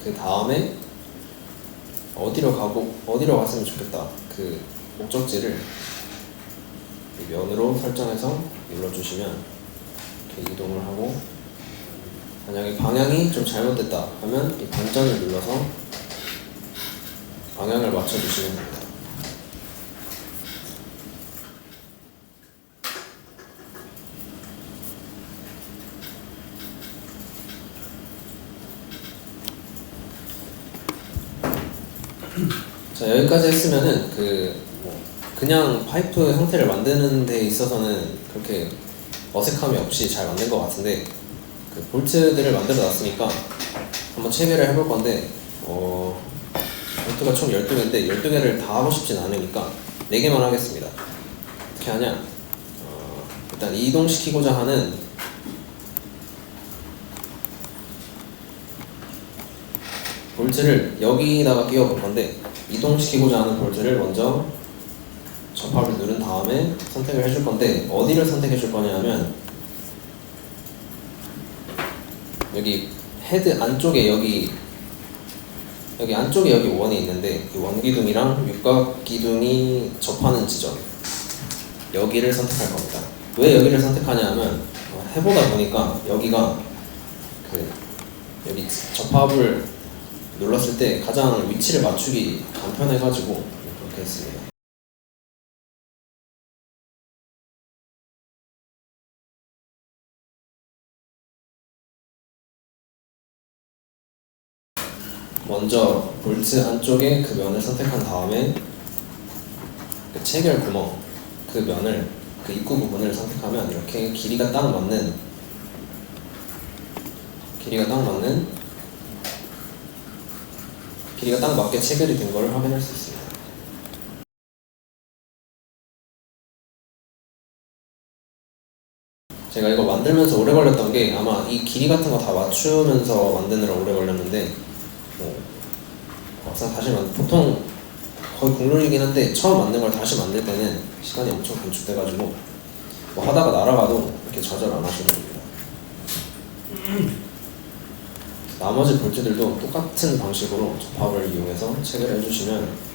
그 다음에 어디로 갔으면 좋겠다 그 목적지를 이 면으로 설정해서 눌러주시면 이렇게 이동을 하고, 만약에 방향이 좀 잘못됐다 하면 이 반전을 눌러서 방향을 맞춰주시면 됩니다. 자, 여기까지 했으면은 그냥 파이프 형태를 만드는 데 있어서는 그렇게 어색함이 없이 잘 만든 것 같은데, 그 볼트들을 만들어 놨으니까 한번 체결을 해볼 건데, 볼트가 총 12개인데 12개를 다 하고 싶진 않으니까 4개만 하겠습니다. 어떻게 하냐, 일단 이동시키고자 하는 볼트를 여기다가 끼워 볼 건데, 이동시키고자 하는 볼트를 먼저 접합을 누른 다음에 선택을 해줄 건데, 어디를 선택해 줄 거냐면 여기 헤드 안쪽에 여기 안쪽에 여기 원이 있는데, 이 원기둥이랑 육각기둥이 접하는 지점, 여기를 선택할 겁니다. 왜 여기를 선택하냐 하면 해보다 보니까 여기가 여기 접합을 눌렀을 때 가장 위치를 맞추기 간편해가지고 그렇게 했습니다. 먼저 볼트 안쪽에 그 면을 선택한 다음에 그 체결 구멍, 그 면을, 그 입구 부분을 선택하면 이렇게 길이가 딱 맞게 체결이 된 걸 확인할 수 있습니다. 제가 이거 만들면서 오래 걸렸던 게, 아마 이 길이 같은 거 다 맞추면서 만드느라 오래 걸렸는데, 막상 다시 보통 거의 국룰이긴 한데, 처음 만든 걸 다시 만들 때는 시간이 엄청 단축돼가지고 하다가 날아가도 이렇게 좌절 안 하셔도 됩니다. 나머지 볼트들도 똑같은 방식으로 접합을 이용해서 체결해 주시면,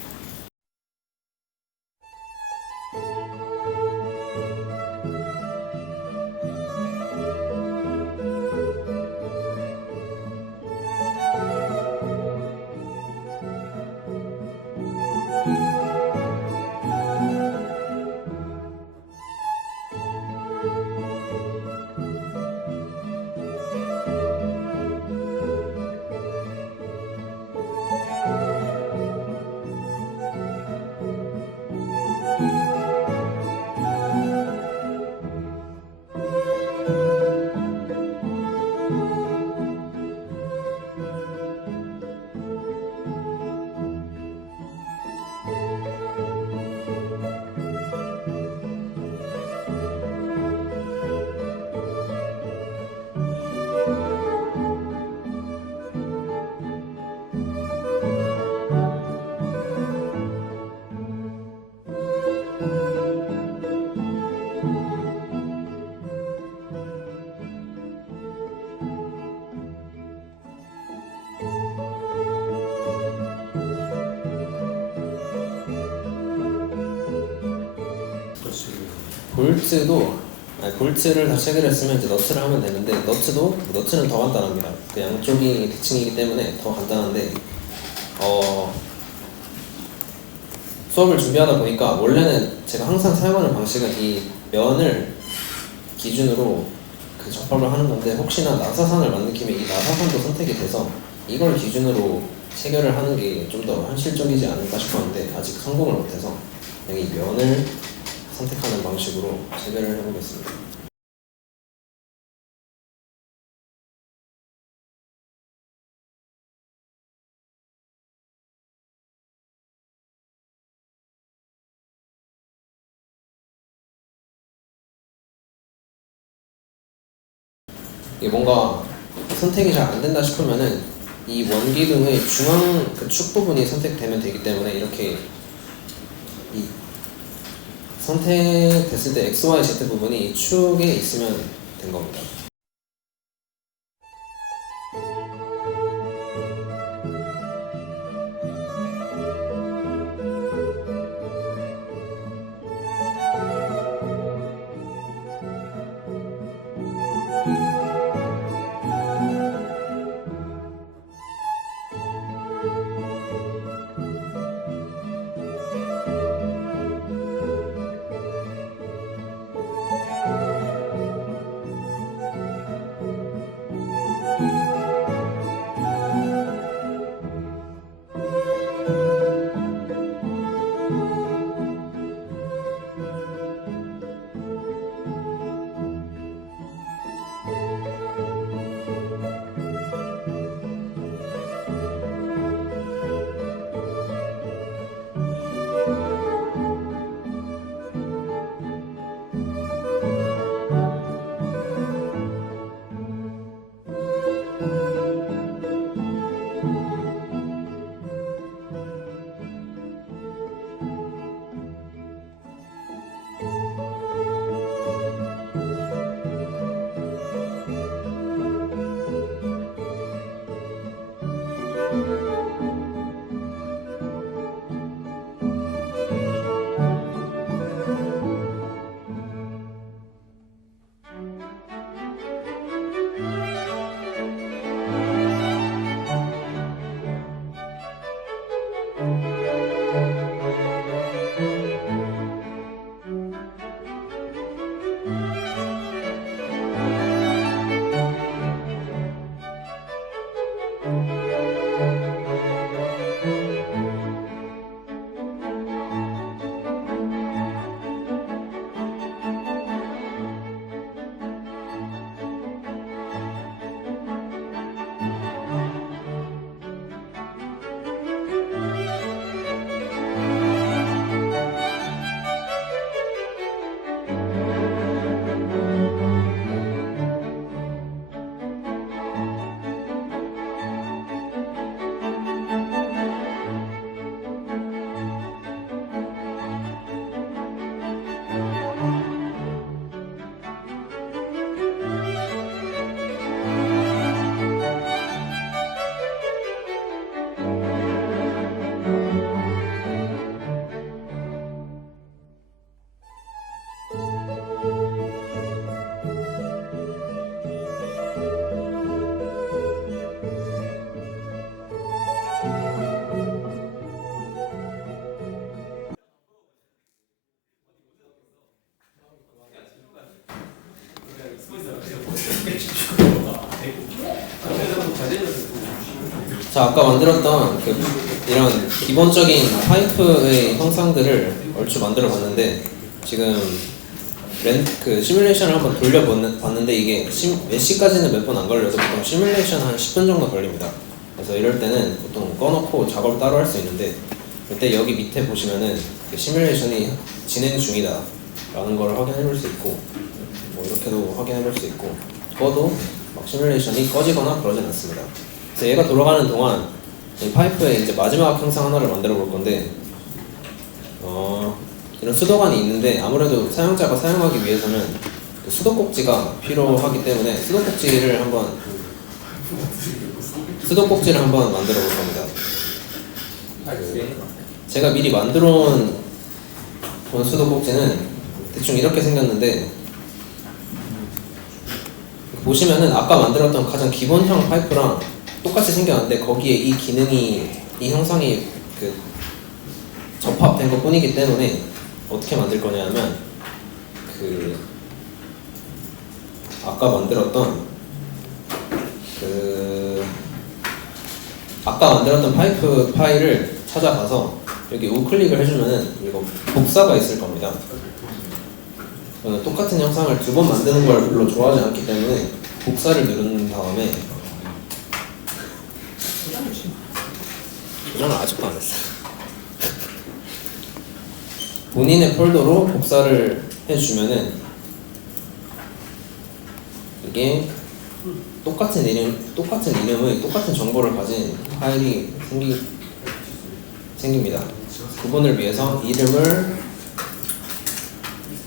볼트를 다 체결했으면 이제 너트를 하면 되는데, 너트는 더 간단합니다. 그 양쪽이 대칭이기 때문에 더 간단한데, 수업을 준비하다 보니까 원래는 제가 항상 사용하는 방식은 이 면을 기준으로 그 접합을 하는 건데, 혹시나 나사산을 만든 김에 이 나사산도 선택이 돼서 이걸 기준으로 체결을 하는 게 좀 더 현실적이지 않을까 싶었는데, 아직 성공을 못해서 그냥 이 면을 선택하는 방식으로 체결을 해보겠습니다. 이게 뭔가 선택이 잘 안 된다 싶으면은 이 원기둥의 중앙 그 축 부분이 선택되면 되기 때문에, 이렇게 이 선택됐을 때 XY, Z 부분이 이 축에 있으면 된 겁니다. 자, 아까 만들었던 이런 기본적인 파이프의 형상들을 얼추 만들어 봤는데 지금 시뮬레이션을 한번 돌려봤는데 이게 몇 시까지는 몇 분 안 걸려서 보통 시뮬레이션 한 10분 정도 걸립니다. 그래서 이럴 때는 보통 꺼놓고 작업을 따로 할 수 있는데 이때 여기 밑에 보시면은 시뮬레이션이 진행 중이다 라는 걸 확인해 볼 수 있고 뭐 이렇게도 확인해 볼 수 있고 꺼도 막 시뮬레이션이 꺼지거나 그러진 않습니다. 그래서 얘가 돌아가는 동안 이 파이프의 이제 마지막 형상 하나를 만들어 볼 건데 이런 수도관이 있는데 아무래도 사용자가 사용하기 위해서는 수도꼭지가 필요하기 때문에 수도꼭지를 한번 만들어 볼 겁니다. 제가 미리 만들어 온 수도꼭지는 대충 이렇게 생겼는데 보시면은 아까 만들었던 가장 기본형 파이프랑 똑같이 생겼는데 거기에 이 형상이 접합된 것 뿐이기 때문에 어떻게 만들 거냐면 아까 만들었던 파이프 파일을 찾아가서 여기 우클릭을 해주면은 이거 복사가 있을 겁니다. 저는 똑같은 영상을 2번 만드는 걸 별로 좋아하지 않기 때문에 복사를 누른 다음에 저장을 아직도 안 했어요. 본인의 폴더로 복사를 해주면은 이게 똑같은 이름의 똑같은 정보를 가진 파일이 생깁니다. 구분을 위해서 이름을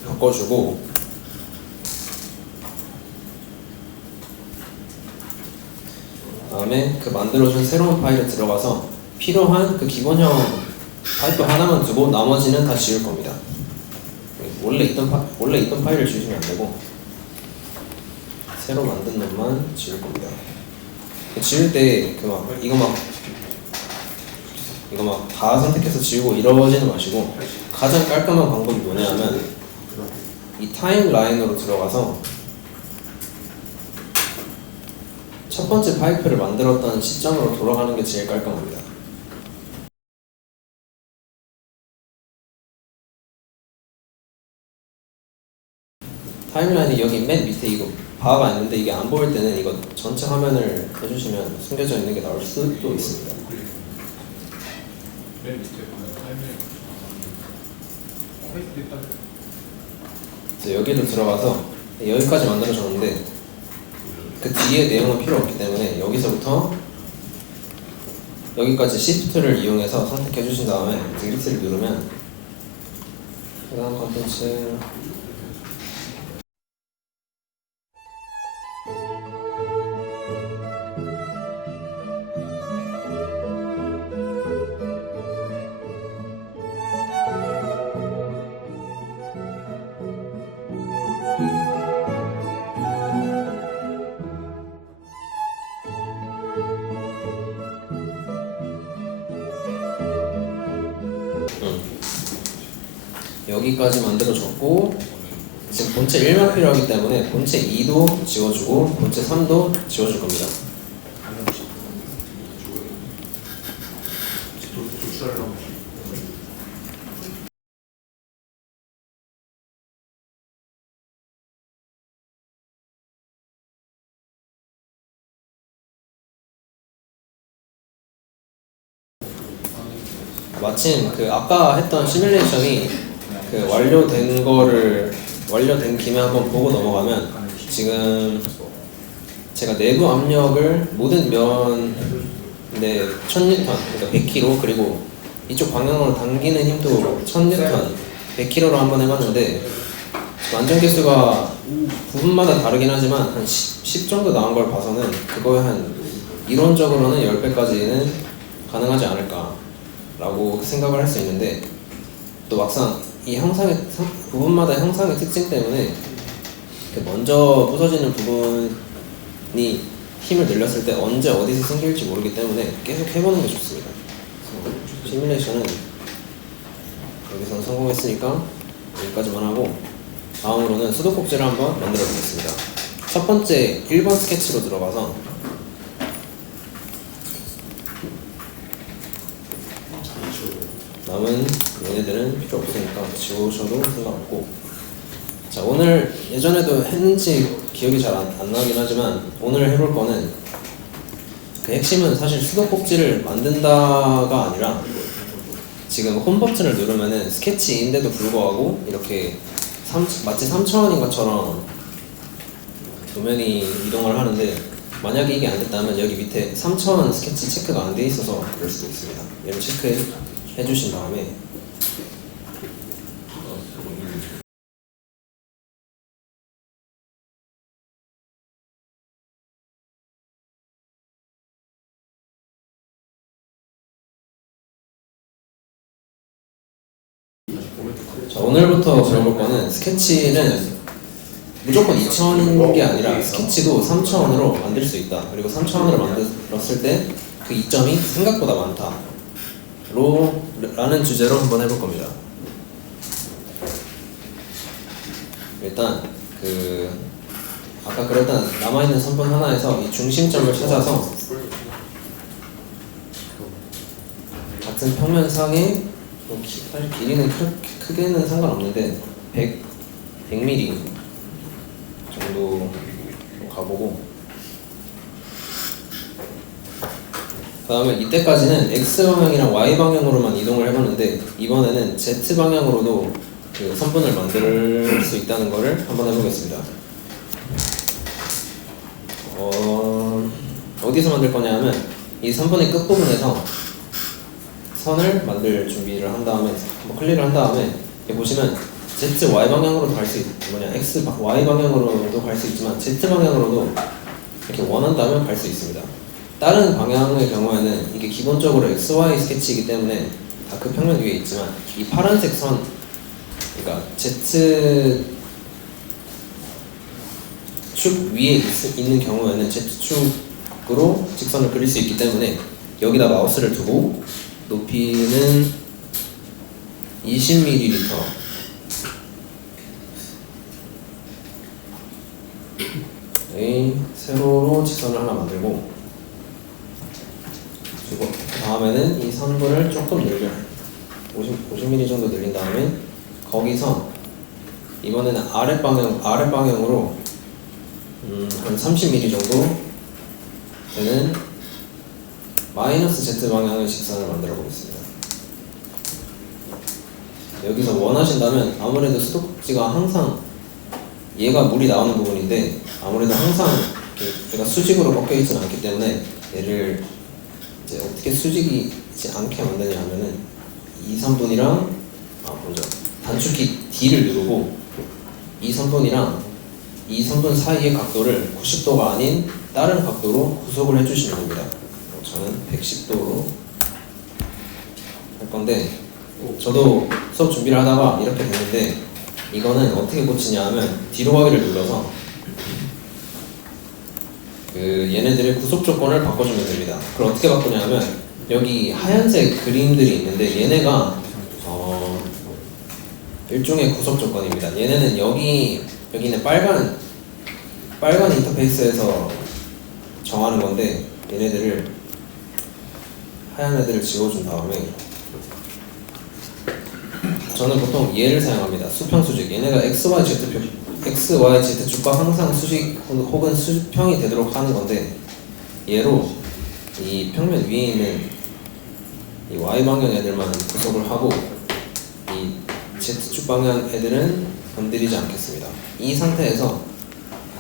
바꿔주고 다음에 만들어준 새로운 파일에 들어가서 필요한 기본형 파이프 하나만 두고 나머지는 다 지울 겁니다. 원래 있던 파일을 지우시면 안 되고 새로 만든 놈만 지울 겁니다. 지울 때 이거 막 다 선택해서 지우고 이러지는 마시고 가장 깔끔한 방법이 뭐냐면 이 타임라인으로 들어가서 첫 번째 파이프를 만들었던 시점으로 돌아가는 게 제일 깔끔합니다. 타임라인이 여기 맨 밑에 이거 바가 있는데 이게 안 보일 때는 이거 전체 화면을 해주시면 숨겨져 있는 게 나올 수도 있습니다. 맨 밑에 보면 그래서 여기로 들어가서 여기까지 만들어졌는데 그 뒤에 내용은 필요 없기 때문에 여기서부터 여기까지 시프트를 이용해서 선택해 주신 다음에 딜리트를 누르면 해당 컨텐츠 여기까지 만들어졌고 지금 본체 1만 필요하기 때문에 본체 2도 지워주고 본체 3도 지워줄 겁니다. 마침 아까 했던 시뮬레이션이 완료된 김에 한번 보고 넘어가면 지금 제가 내부 압력을 모든 면에 1000N, 그러니까 100kg 그리고 이쪽 방향으로 당기는 힘도 1000N, 100kg로 한번 해봤는데 완전 개수가 부분마다 다르긴 하지만 한 10 정도 나온 걸 봐서는 그거에 한 이론적으로는 10배까지는 가능하지 않을까 라고 생각을 할 수 있는데 또 막상 이 부분마다 형상의 특징 때문에 먼저 부서지는 부분이 힘을 늘렸을 때 언제 어디서 생길지 모르기 때문에 계속 해보는 게 좋습니다. 시뮬레이션은 여기서 성공했으니까 여기까지만 하고 다음으로는 수도꼭지를 한번 만들어 보겠습니다. 첫 번째 1번 스케치로 들어가서 남은 얘네들은 필요 없으니까 지우셔도 상관없고. 자, 오늘 예전에도 했는지 기억이 잘 안 나긴 하지만 오늘 해볼 거는 그 핵심은 사실 수도꼭지를 만든다가 아니라 지금 홈 버튼을 누르면은 스케치인데도 불구하고 이렇게 마치 3차원인 것처럼 도면이 이동을 하는데, 만약에 이게 안 됐다면 여기 밑에 3차원 스케치 체크가 안 돼 있어서 그럴 수도 있습니다. 얘를 체크해 주신 다음에 자, 오늘부터 배워볼 거는 스케치는 무조건 2차원인 게 아니라 스케치도 3차원으로 만들 수 있다. 그리고 3차원으로 만들었을 때 그 이점이 생각보다 많다. 라는 주제로 한번 해볼 겁니다. 일단 아까 그랬던 남아있는 선분 하나에서 이 중심점을 찾아서 같은 평면상의 사실 길이는 크게는 상관없는데 100mm 정도 가보고, 그 다음에 이때까지는 X방향이랑 Y방향으로만 이동을 해봤는데 이번에는 Z방향으로도 그 선분을 만들 수 있다는 것을 한번 해보겠습니다. 어디서 만들 거냐 하면 이 선분의 끝부분에서 선을 만들 준비를 한 다음에 한번 클릭을 한 다음에 여기 보시면 Z, Y 방향으로도 갈 수 X, Y 방향으로도 갈 수 있지만 Z 방향으로도 이렇게 원한다면 갈 수 있습니다. 다른 방향의 경우에는 이게 기본적으로 XY 스케치이기 때문에 다 그 평면 위에 있지만 이 파란색 선, 그러니까 Z 축 위에 있는 경우에는 Z축으로 직선을 그릴 수 있기 때문에 여기다 마우스를 두고 높이는 20mm 세로로 직선을 하나 만들고, 그리고 다음에는 이 선분을 조금 늘려요. 50mm 정도 늘린 다음에 거기서 이번에는 아랫방향으로 한 30mm 정도 되는 마이너스 Z 방향의 직선을 만들어 보겠습니다. 여기서 원하신다면 아무래도 수도꼭지가 항상 얘가 물이 나오는 부분인데 아무래도 항상 얘가 수직으로 꺾여 있지는 않기 때문에 얘를 이제 어떻게 수직이지 않게 만드냐 하면은 이 선분이랑 먼저 단축키 D를 누르고 이 선분이랑 이 선분 사이의 각도를 90도가 아닌 다른 각도로 구속을 해주시면 됩니다. 저는 110도로 할 건데, 저도 수업 준비를 하다가 이렇게 됐는데 이거는 어떻게 고치냐 하면 뒤로 가기를 눌러서 얘네들의 구속 조건을 바꿔주면 됩니다. 그걸 어떻게 바꾸냐 하면 여기 하얀색 그림들이 있는데 얘네가 일종의 구속 조건입니다. 얘네는 여기는 빨간 인터페이스에서 정하는 건데 얘네들을 하얀 애들을 지워준 다음에 저는 보통 얘를 사용합니다. 수평 수직. 얘네가 XY, Z축과 항상 수직 혹은 수평이 되도록 하는 건데 얘로 이 평면 위에 있는 이 Y 방향 애들만 구속을 하고 이 Z축 방향 애들은 건드리지 않겠습니다. 이 상태에서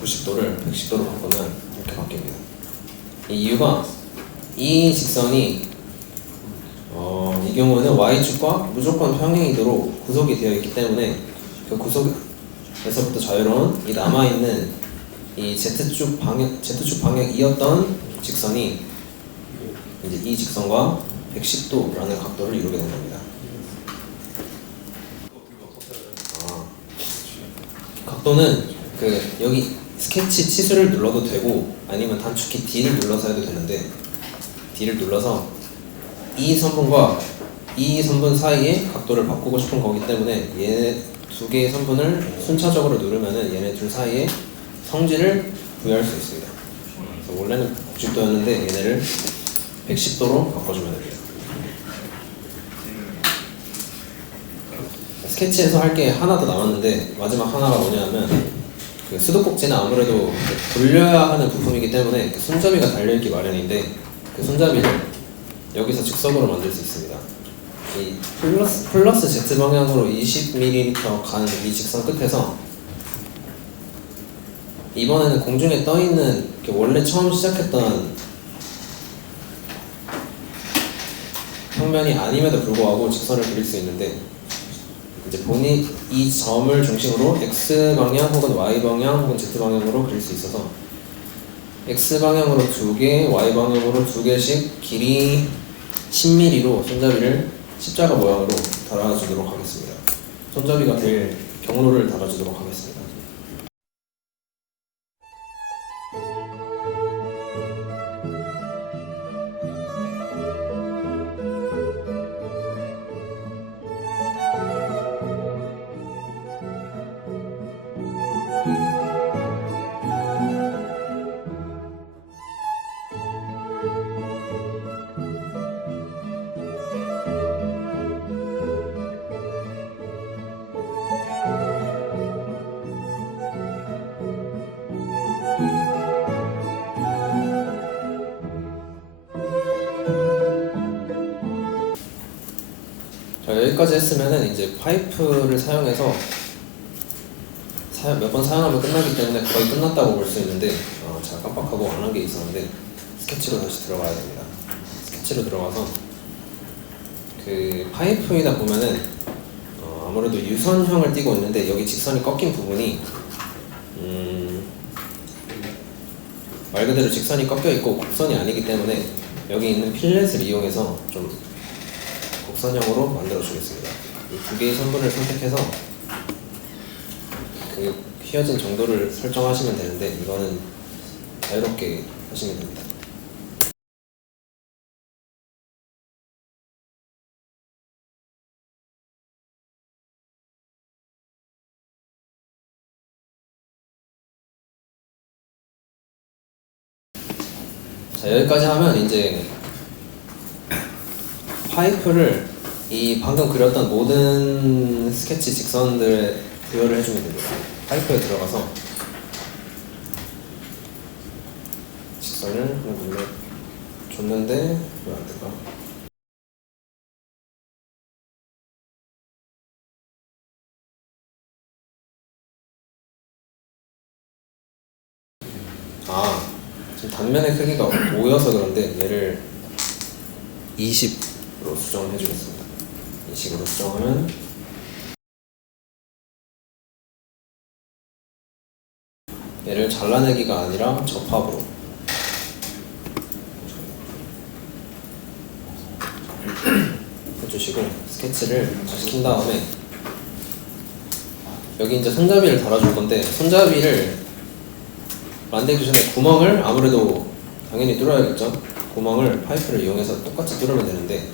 90도를 110도로 바꾸면 이렇게 바뀝니다. 이 이유가 이 직선이 이 경우는 Y축과 무조건 평행이도록 구속이 되어 있기 때문에 그 구속에서부터 자유로운 이 남아있는 이 Z축 방향이었던 직선이 이제 이 직선과 110도라는 각도를 이루게 된 겁니다. 각도는 여기 스케치 치수를 눌러도 되고 아니면 단축키 D를 눌러서 해도 되는데, D를 눌러서 이 선분과 이 선분 사이에 각도를 바꾸고 싶은 거기 때문에 얘네 두 개의 선분을 순차적으로 누르면은 얘네 둘 사이에 성질을 부여할 수 있습니다. 그래서 원래는 90도였는데 얘네를 110도로 바꿔주면 됩니다. 스케치에서 할 게 하나 더 남았는데 마지막 하나가 뭐냐면 그 수도꼭지는 아무래도 돌려야 하는 부품이기 때문에 그 손잡이가 달려있기 마련인데 그 손잡이를 여기서 즉석으로 만들 수 있습니다. 이 플러스 Z 방향으로 20mm 가는 이 직선 끝에서 이번에는 공중에 떠있는 원래 처음 시작했던 평면이 아님에도 불구하고 직선을 그릴 수 있는데 이제 본인 이 점을 중심으로 X 방향 혹은 Y 방향 혹은 Z 방향으로 그릴 수 있어서 X 방향으로 2개, Y 방향으로 2개씩 길이 10mm로 손잡이를 십자가 모양으로 달아주도록 하겠습니다. 손잡이가 될 경로를 달아주도록 하겠습니다. 자, 여기까지 했으면은 이제 파이프를 사용해서 몇 번 사용하면 끝나기 때문에 거의 끝났다고 볼 수 있는데 제가 깜빡하고 안 한 게 있었는데 스케치로 다시 들어가야 됩니다. 스케치로 들어가서 그 파이프이다 보면은 아무래도 유선형을 띄고 있는데 여기 직선이 꺾인 부분이 말 그대로 직선이 꺾여 있고 곡선이 아니기 때문에 여기 있는 필렛을 이용해서 좀 곡선형으로 만들어 주겠습니다. 이 두 개의 선분을 선택해서 그 휘어진 정도를 설정하시면 되는데 이거는 자유롭게 하시면 됩니다. 자, 여기까지 하면 이제 파이프를 이 방금 그렸던 모든 스케치 직선들에 부여를 해주면 됩니다. 파이프에 들어가서 직선을 하나 눌러줬는데 왜 안 될까? 지금 단면의 크기가 5여서 그런데 얘를 20으로 수정을 해주겠습니다. 이 식으로 수정하면 얘를 잘라내기가 아니라 접합으로 해주시고 스케치를 다시 킨 다음에 여기 이제 손잡이를 달아줄 건데 손잡이를 만들기 전에 구멍을 아무래도 당연히 뚫어야겠죠. 구멍을 파이프를 이용해서 똑같이 뚫으면 되는데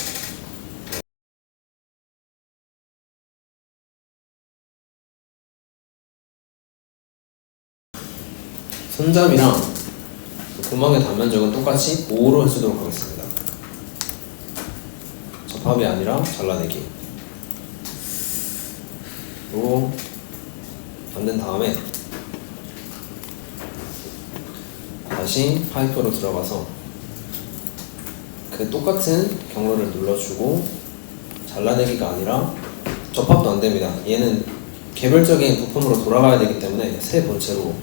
손잡이랑 구멍의 단면적은 똑같이 5로 해주도록 하겠습니다. 접합이 아니라 잘라내기로 만든 다음에 다시 파이프로 들어가서 그 똑같은 경로를 눌러주고 잘라내기가 아니라 접합도 안됩니다. 얘는 개별적인 부품으로 돌아가야 되기 때문에 새 본체로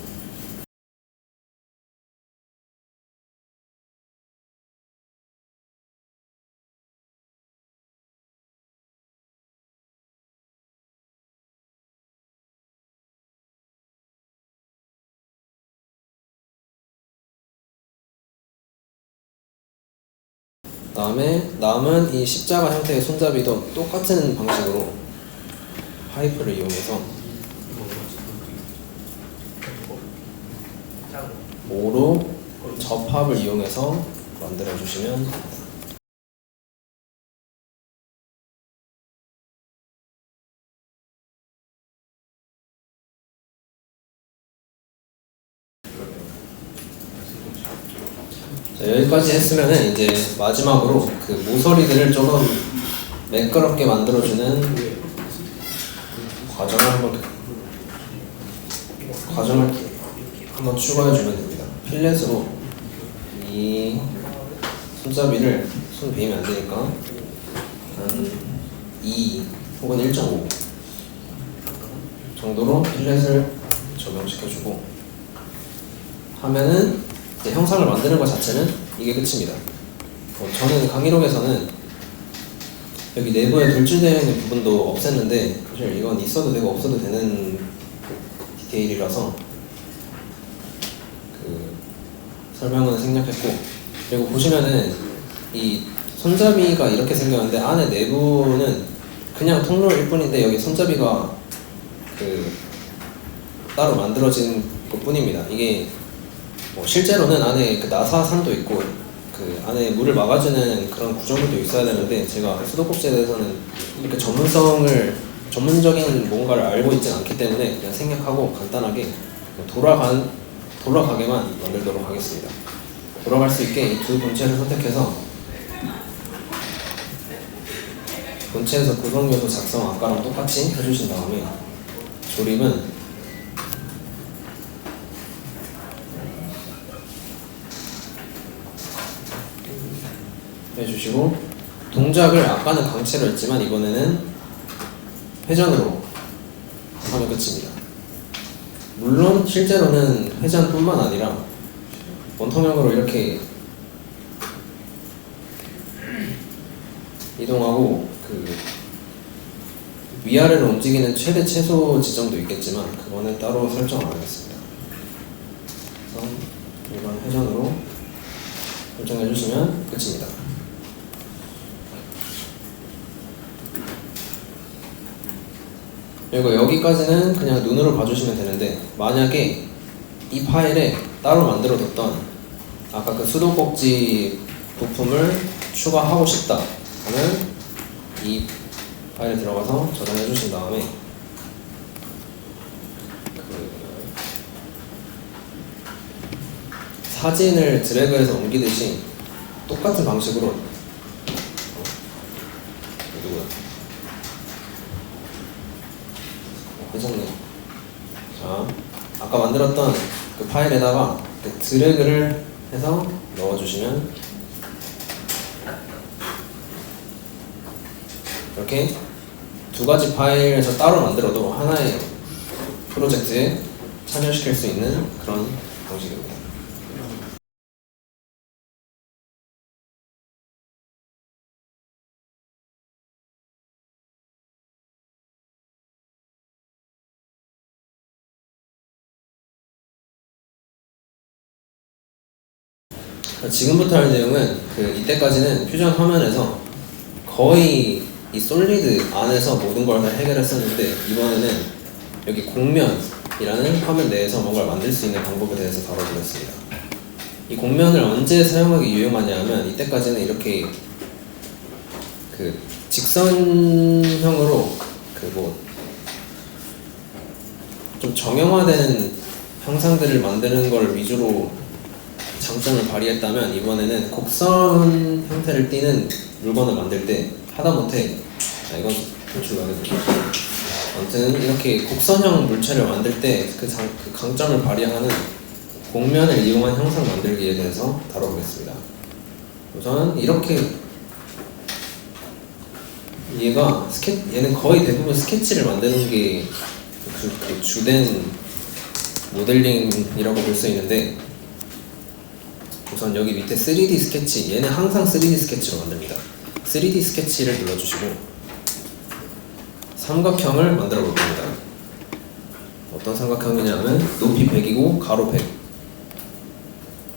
다음에 남은 이 십자가 형태의 손잡이도 똑같은 방식으로 파이프를 이용해서 5로 접합을 이용해서 만들어 주시면 됩니다. 자, 여기까지 했으면은 이제 마지막으로 그 모서리들을 조금 매끄럽게 만들어주는 과정을 한번 추가해 주면 됩니다. 필렛으로 이 손잡이를 손 베이면 안 되니까 한 2 혹은 1.5 정도로 필렛을 적용시켜주고 하면은 이제 형상을 만드는 것 자체는 이게 끝입니다. 저는 강의록에서는 여기 내부에 돌출되어 있는 부분도 없앴는데 사실 이건 있어도 되고 없어도 되는 디테일이라서 그 설명은 생략했고, 그리고 보시면은 이 손잡이가 이렇게 생겼는데 안에 내부는 그냥 통로일 뿐인데 여기 손잡이가 그 따로 만들어진 것 뿐입니다. 이게 뭐 실제로는 안에 그 나사산도 있고 그 안에 물을 막아주는 그런 구조물도 있어야 되는데 제가 수도꼭지에 대해서는 이렇게 전문적인 뭔가를 알고 있진 않기 때문에 그냥 생략하고 간단하게 돌아가게만 만들도록 하겠습니다. 돌아갈 수 있게 이 두 본체를 선택해서 본체에서 구성요소 작성 아까랑 똑같이 해주신 다음에 조립은 해주시고, 동작을 아까는 강체로 했지만 이번에는 회전으로 하면 끝입니다. 물론 실제로는 회전뿐만 아니라 원통형으로 이렇게 이동하고 그 위아래로 움직이는 최대 최소 지점도 있겠지만 그거는 따로 설정 안 하겠습니다. 그래서 이번 회전으로 설정해 주시면 끝입니다. 그리고 여기까지는 그냥 눈으로 봐주시면 되는데, 만약에 이 파일에 따로 만들어뒀던 아까 그 수도꼭지 부품을 추가하고 싶다 하면 이 파일에 들어가서 저장해 주신 다음에 그 사진을 드래그해서 옮기듯이 똑같은 방식으로 회전네. 자, 아까 만들었던 그 파일에다가 드래그를 해서 넣어주시면 이렇게 두 가지 파일에서 따로 만들어도 하나의 프로젝트에 참여시킬 수 있는 그런 방식입니다. 지금부터 할 내용은 이때까지는 퓨전 화면에서 거의 이 솔리드 안에서 모든 걸 다 해결했었는데, 이번에는 여기 곡면이라는 화면 내에서 뭔가를 만들 수 있는 방법에 대해서 다뤄보겠습니다. 이 곡면을 언제 사용하기 유용하냐 하면, 이때까지는 이렇게 그 직선형으로 좀 정형화된 형상들을 만드는 걸 위주로 장점을 발휘했다면, 이번에는 곡선 형태를 띠는 물건을 만들 때 하다못해 이건 노출하겠습니다. 아무튼 이렇게 곡선형 물체를 만들 때 그 강점을 발휘하는 곡면을 이용한 형상 만들기에 대해서 다뤄보겠습니다. 우선 이렇게 얘는 거의 대부분 스케치를 만드는 게 그 주된 모델링이라고 볼 수 있는데, 우선 여기 밑에 3D 스케치, 얘는 항상 3D 스케치로 만듭니다. 3D 스케치를 눌러주시고 삼각형을 만들어 볼 겁니다. 어떤 삼각형이냐면 높이 100이고 가로 100,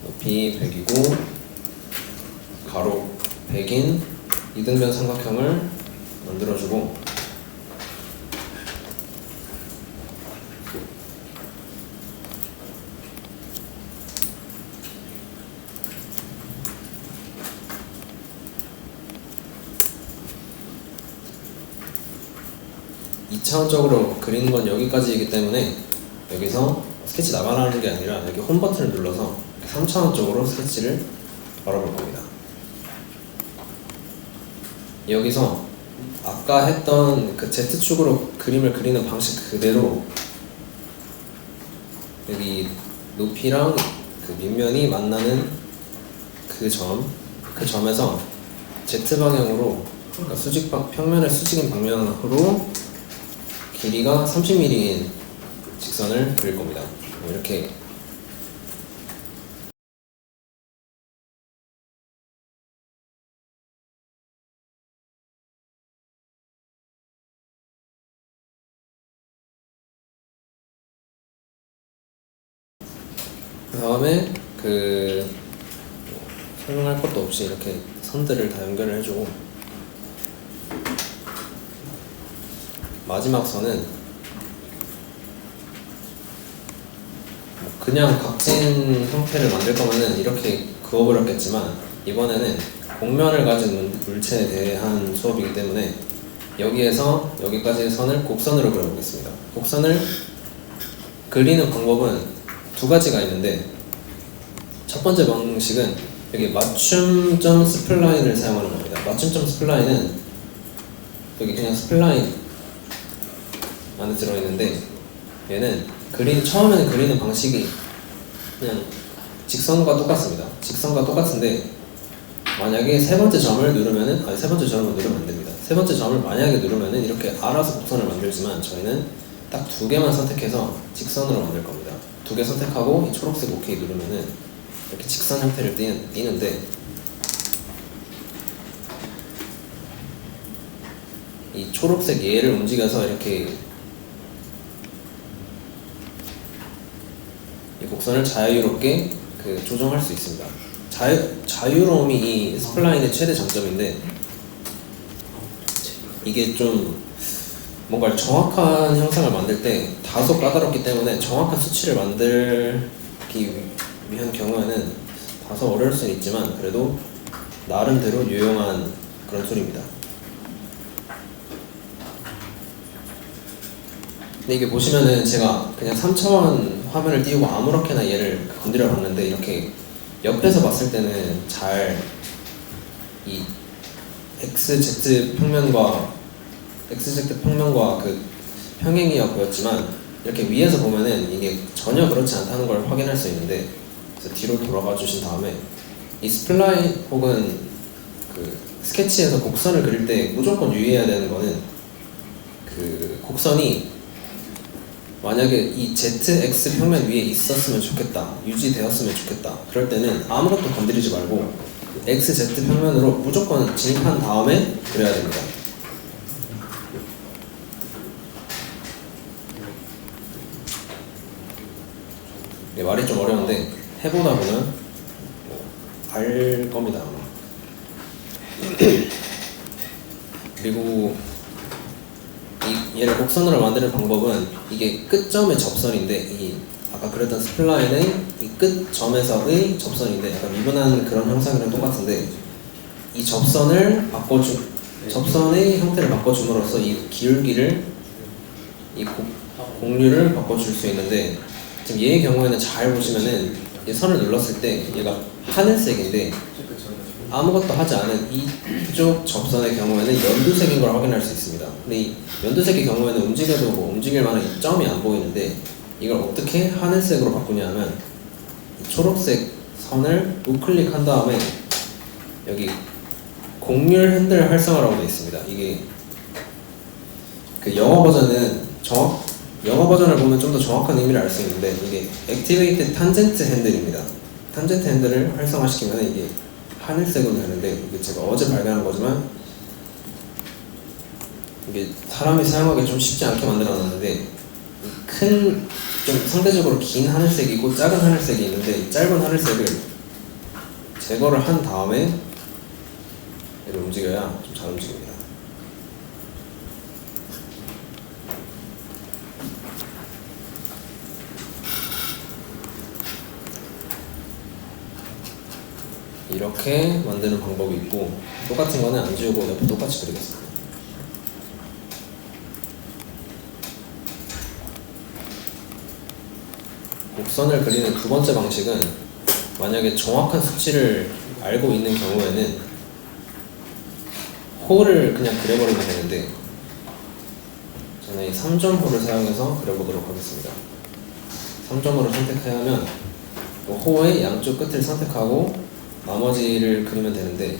높이 100이고 가로 100인 이등변 삼각형을 만들어주고, 이차원적으로 그리는 건 여기까지이기 때문에 여기서 스케치 나가라는 게 아니라 여기 홈 버튼을 눌러서 3차원적으로 스케치를 바라볼 겁니다. 여기서 아까 했던 그 Z축으로 그림을 그리는 방식 그대로 여기 높이랑 그 밑면이 만나는 그 점에서 Z 방향으로, 그러니까 평면을 수직인 방향으로 길이가 30mm인 직선을 그릴 겁니다. 이렇게 그 다음에 설명할 것도 없이 이렇게 선들을 다 연결을 해주고, 마지막 선은 그냥 각진 형태를 만들 거면은 이렇게 그어버렸겠지만, 이번에는 곡면을 가진 물체에 대한 수업이기 때문에 여기에서 여기까지의 선을 곡선으로 그려보겠습니다. 곡선을 그리는 방법은 두 가지가 있는데, 첫 번째 방식은 여기 맞춤점 스플라인을 사용하는 겁니다. 맞춤점 스플라인은 여기 그냥 스플라인 안에 들어있는데, 얘는 처음에는 그리는 방식이 그냥 직선과 똑같습니다. 직선과 똑같은데, 만약에 세 번째 점을 누르면은, 세 번째 점을 누르면 안 됩니다. 세 번째 점을 만약에 누르면은 이렇게 알아서 곡선을 만들지만, 저희는 딱 두 개만 선택해서 직선으로 만들 겁니다. 두 개 선택하고 이 초록색 OK 누르면은 이렇게 직선 형태를 띄는데, 이 초록색 얘를 움직여서 이렇게 이 곡선을 자유롭게 조정할 수 있습니다. 자유로움이 이 스플라인의 최대 장점인데, 이게 좀 뭔가 정확한 형상을 만들 때 다소 까다롭기 때문에 정확한 수치를 만들기 위한 경우에는 다소 어려울 수는 있지만, 그래도 나름대로 유용한 그런 툴입니다. 근데 이게 보시면은 제가 그냥 3차원 화면을 띄우고 아무렇게나 얘를 건드려 봤는데, 이렇게 옆에서 봤을 때는 잘 이 XZ 평면과 그 평행이어 보였지만, 이렇게 위에서 보면은 이게 전혀 그렇지 않다는 걸 확인할 수 있는데, 그래서 뒤로 돌아가 주신 다음에 이 스플라인 혹은 그 스케치에서 곡선을 그릴 때 무조건 유의해야 되는 거는, 그 곡선이 만약에 이 ZX 평면 위에 있었으면 좋겠다, 유지되었으면 좋겠다, 그럴 때는 아무것도 건드리지 말고 XZ 평면으로 무조건 진입한 다음에 그려야 됩니다. 네, 말이 좀 어려운데 해보다 보면 알 겁니다 아마. 그리고 얘를 곡선으로 만드는 방법은, 이게 끝점의 접선인데, 아까 그랬던 스플라인의 이 끝점에서의 접선인데, 약간 미분한 그런 형상이랑 똑같은데, 이 접선의 형태를 바꿔줌으로써 이 기울기를, 이 곡률을 바꿔줄 수 있는데, 지금 얘의 경우에는 잘 보시면은 이 선을 눌렀을 때 얘가 하늘색인데, 아무것도 하지 않은 이쪽 접선의 경우에는 연두색인 걸 확인할 수 있습니다. 근데 이 연두색의 경우에는 움직여도 움직일 만한 이 점이 안 보이는데, 이걸 어떻게 하늘색으로 바꾸냐면, 이 초록색 선을 우클릭한 다음에 여기 곡률 핸들 활성화라고 되어 있습니다. 이게 그 영어 버전을 보면 좀 더 정확한 의미를 알 수 있는데, 이게 액티베이트 탄젠트 핸들입니다. 탄젠트 핸들을 활성화시키면 이게 하늘색으로 되는데, 이게 제가 어제 발견한 거지만 이게 사람이 사용하기 좀 쉽지 않게 만들어놨는데, 좀 상대적으로 긴 하늘색이고 작은 하늘색이 있는데, 이 짧은 하늘색을 제거를 한 다음에 얘를 움직여야 좀 잘 움직입니다. 이렇게 만드는 방법이 있고, 똑같은 거는 안 지우고 옆에 똑같이 그리겠습니다. 곡선을 그리는 두 번째 방식은, 만약에 정확한 수치를 알고 있는 경우에는 호를 그냥 그려버리면 되는데 저는 이 3점호를 사용해서 그려보도록 하겠습니다. 3점호를 선택해야 하면 호의 양쪽 끝을 선택하고 나머지를 그리면 되는데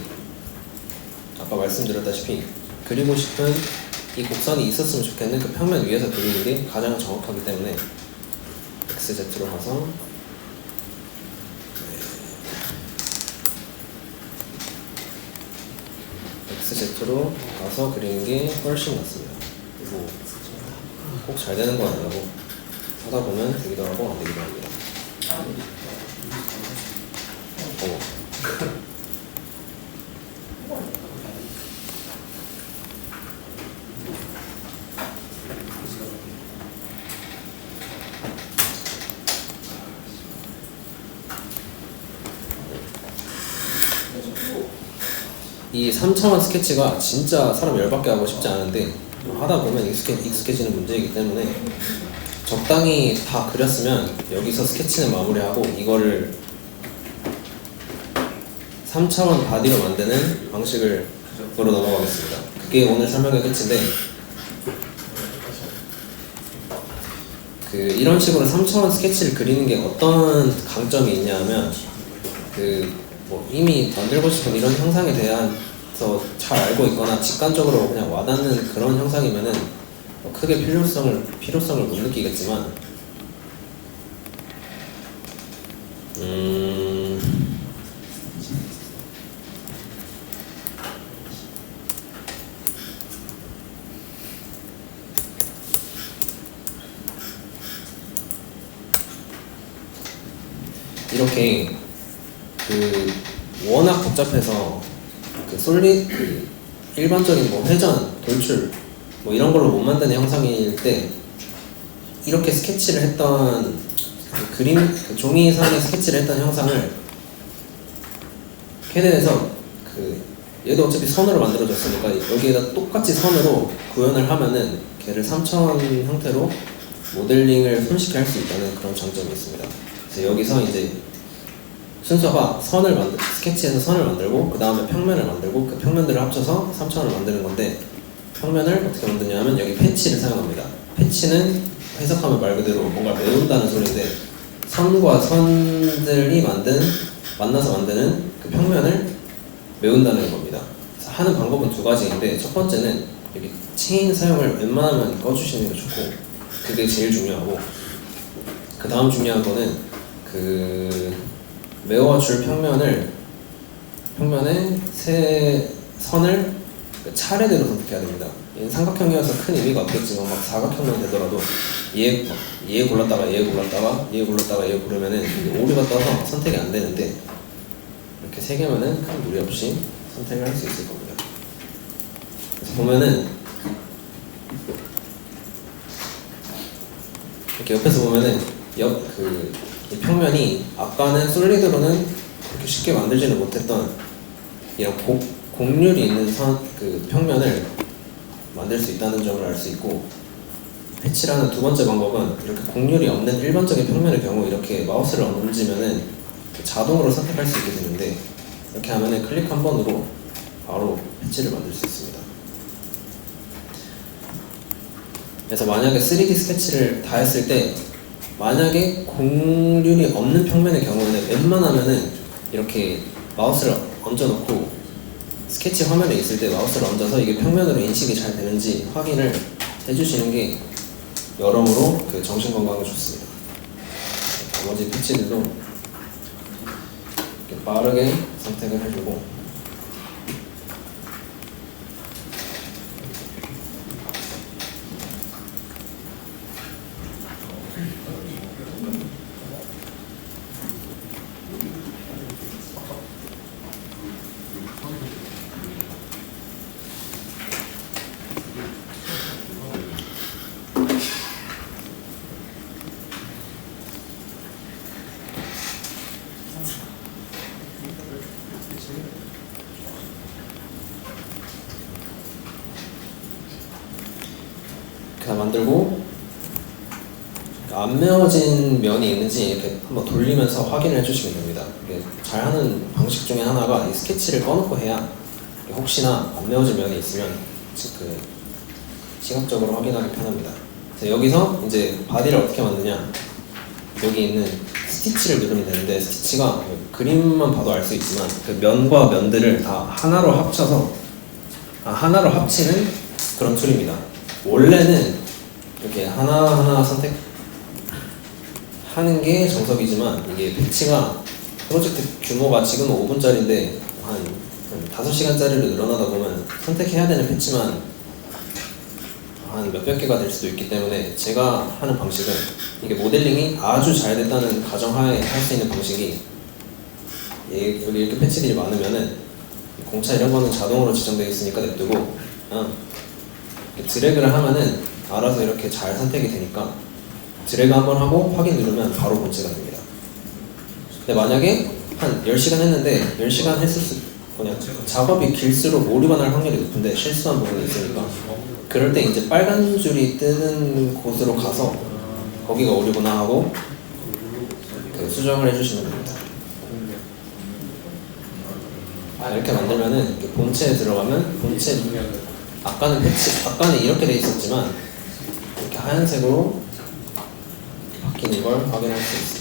아까 말씀드렸다시피 그리고 싶은 이 곡선이 있었으면 좋겠는 그 평면 위에서 그리는 게 가장 정확하기 때문에 XZ로 가서 XZ로 가서 그리는 게 훨씬 낫습니다. 그리고 꼭 잘 되는 건 아니고 하다 보면 되기도 하고 안 되기도 합니다. 이 3차원 스케치가 진짜 사람 열받게 하고 싶지 않은데 하다 보면 익숙해지는 문제이기 때문에 적당히 다 그렸으면 여기서 스케치는 마무리하고 이거를 3차원 바디로 만드는 방식으로 넘어가겠습니다. 그게 오늘 설명의 끝인데 이런 식으로 3차원 스케치를 그리는 게 어떤 강점이 있냐 하면 이미 만들고 싶은 이런 형상에 대해서 잘 알고 있거나 직관적으로 그냥 와닿는 그런 형상이면은 크게 필요성을 못 느끼겠지만 이렇게 워낙 복잡해서 일반적인 회전, 돌출 이런 걸로 못 만드는 형상일 때 이렇게 스케치를 했던 종이상에 스케치를 했던 형상을 캐드에서 얘도 어차피 선으로 만들어졌으니까 여기에다 똑같이 선으로 구현을 하면은 걔를 3차원 형태로 모델링을 손쉽게 할 수 있다는 그런 장점이 있습니다. 그래서 여기서 이제 순서가 스케치에서 선을 만들고 그 다음에 평면을 만들고 그 평면들을 합쳐서 3차원을 만드는 건데 만들면 어떻게 만드냐면 여기 패치를 사용합니다. 패치는 해석하면 말 그대로 뭔가 메운다는 소리인데 선과 선들이 만나서 만드는 그 평면을 메운다는 겁니다. 그래서 하는 방법은 두 가지인데 첫 번째는 여기 체인 사용을 웬만하면 꺼주시는 게 좋고 그게 제일 중요하고 그 다음 중요한 거는 메워줄 평면에 세 선을 차례대로 선택해야 됩니다. 얘는 삼각형이어서 큰 의미가 없겠지만 사각형만 되더라도 얘 골랐다가 얘 골랐다가 얘 골랐다가 얘 고르면은 오류가 떠서 선택이 안 되는데 이렇게 세 개면은 큰 무리 없이 선택을 할 수 있을 겁니다. 그래서 보면은 이렇게 옆에서 보면은 이 평면이 아까는 솔리드로는 그렇게 쉽게 만들지는 못했던 이런 곡률이 있는 평면을 만들 수 있다는 점을 알 수 있고 패치라는 두 번째 방법은 이렇게 곡률이 없는 일반적인 평면의 경우 이렇게 마우스를 얹으면은 자동으로 선택할 수 있게 되는데 이렇게 하면은 클릭 한 번으로 바로 패치를 만들 수 있습니다. 그래서 만약에 3D 스케치를 다 했을 때 만약에 곡률이 없는 평면의 경우에는 웬만하면은 이렇게 마우스를 얹어놓고 스케치 화면에 있을 때 마우스를 얹어서 이게 평면으로 인식이 잘 되는지 확인을 해주시는 게 여러모로 정신 건강에 좋습니다. 나머지 패치들도 이렇게 빠르게 선택을 해주고 다 만들고 안 메워진 면이 있는지 이렇게 한번 돌리면서 확인을 해주시면 됩니다. 잘하는 방식 중에 하나가 이 스케치를 꺼놓고 해야 혹시나 안 메워질 면이 있으면 그 시각적으로 확인하기 편합니다. 자, 여기서 이제 바디를 어떻게 만드냐, 여기 있는 스티치를 누르면 되는데, 스티치가 그림만 봐도 알 수 있지만 그 면과 면들을 다 하나로 합쳐서 하나로 합치는 그런 툴입니다. 원래는 이렇게 하나하나 선택하는 게 정석이지만, 이게 패치가 프로젝트 규모가 지금 5분짜리인데 한 5시간짜리로 늘어나다 보면 선택해야 되는 패치만 한 몇백 개가 될 수도 있기 때문에, 제가 하는 방식은, 이게 모델링이 아주 잘 됐다는 가정하에 할 수 있는 방식이, 여기 이렇게 패치들이 많으면은 공차 이런 거는 자동으로 지정되어 있으니까 냅두고 드래그를 하면은 알아서 이렇게 잘 선택이 되니까 드래그 한번 하고 확인 누르면 바로 본체가 됩니다. 근데 만약에 한 10시간 했는데 10시간 했을 수 그냥 작업이 길수록 오류가 날 확률이 높은데 실수한 부분이 있으니까, 그럴 때 이제 빨간 줄이 뜨는 곳으로 가서 거기가 오류구나 하고 수정을 해주시면 됩니다. 이렇게 만들면은 본체에 들어가면, 본체 아까는 이렇게 돼 있었지만 이렇게 하얀색으로 바뀌는 걸 확인할 수 있습니다.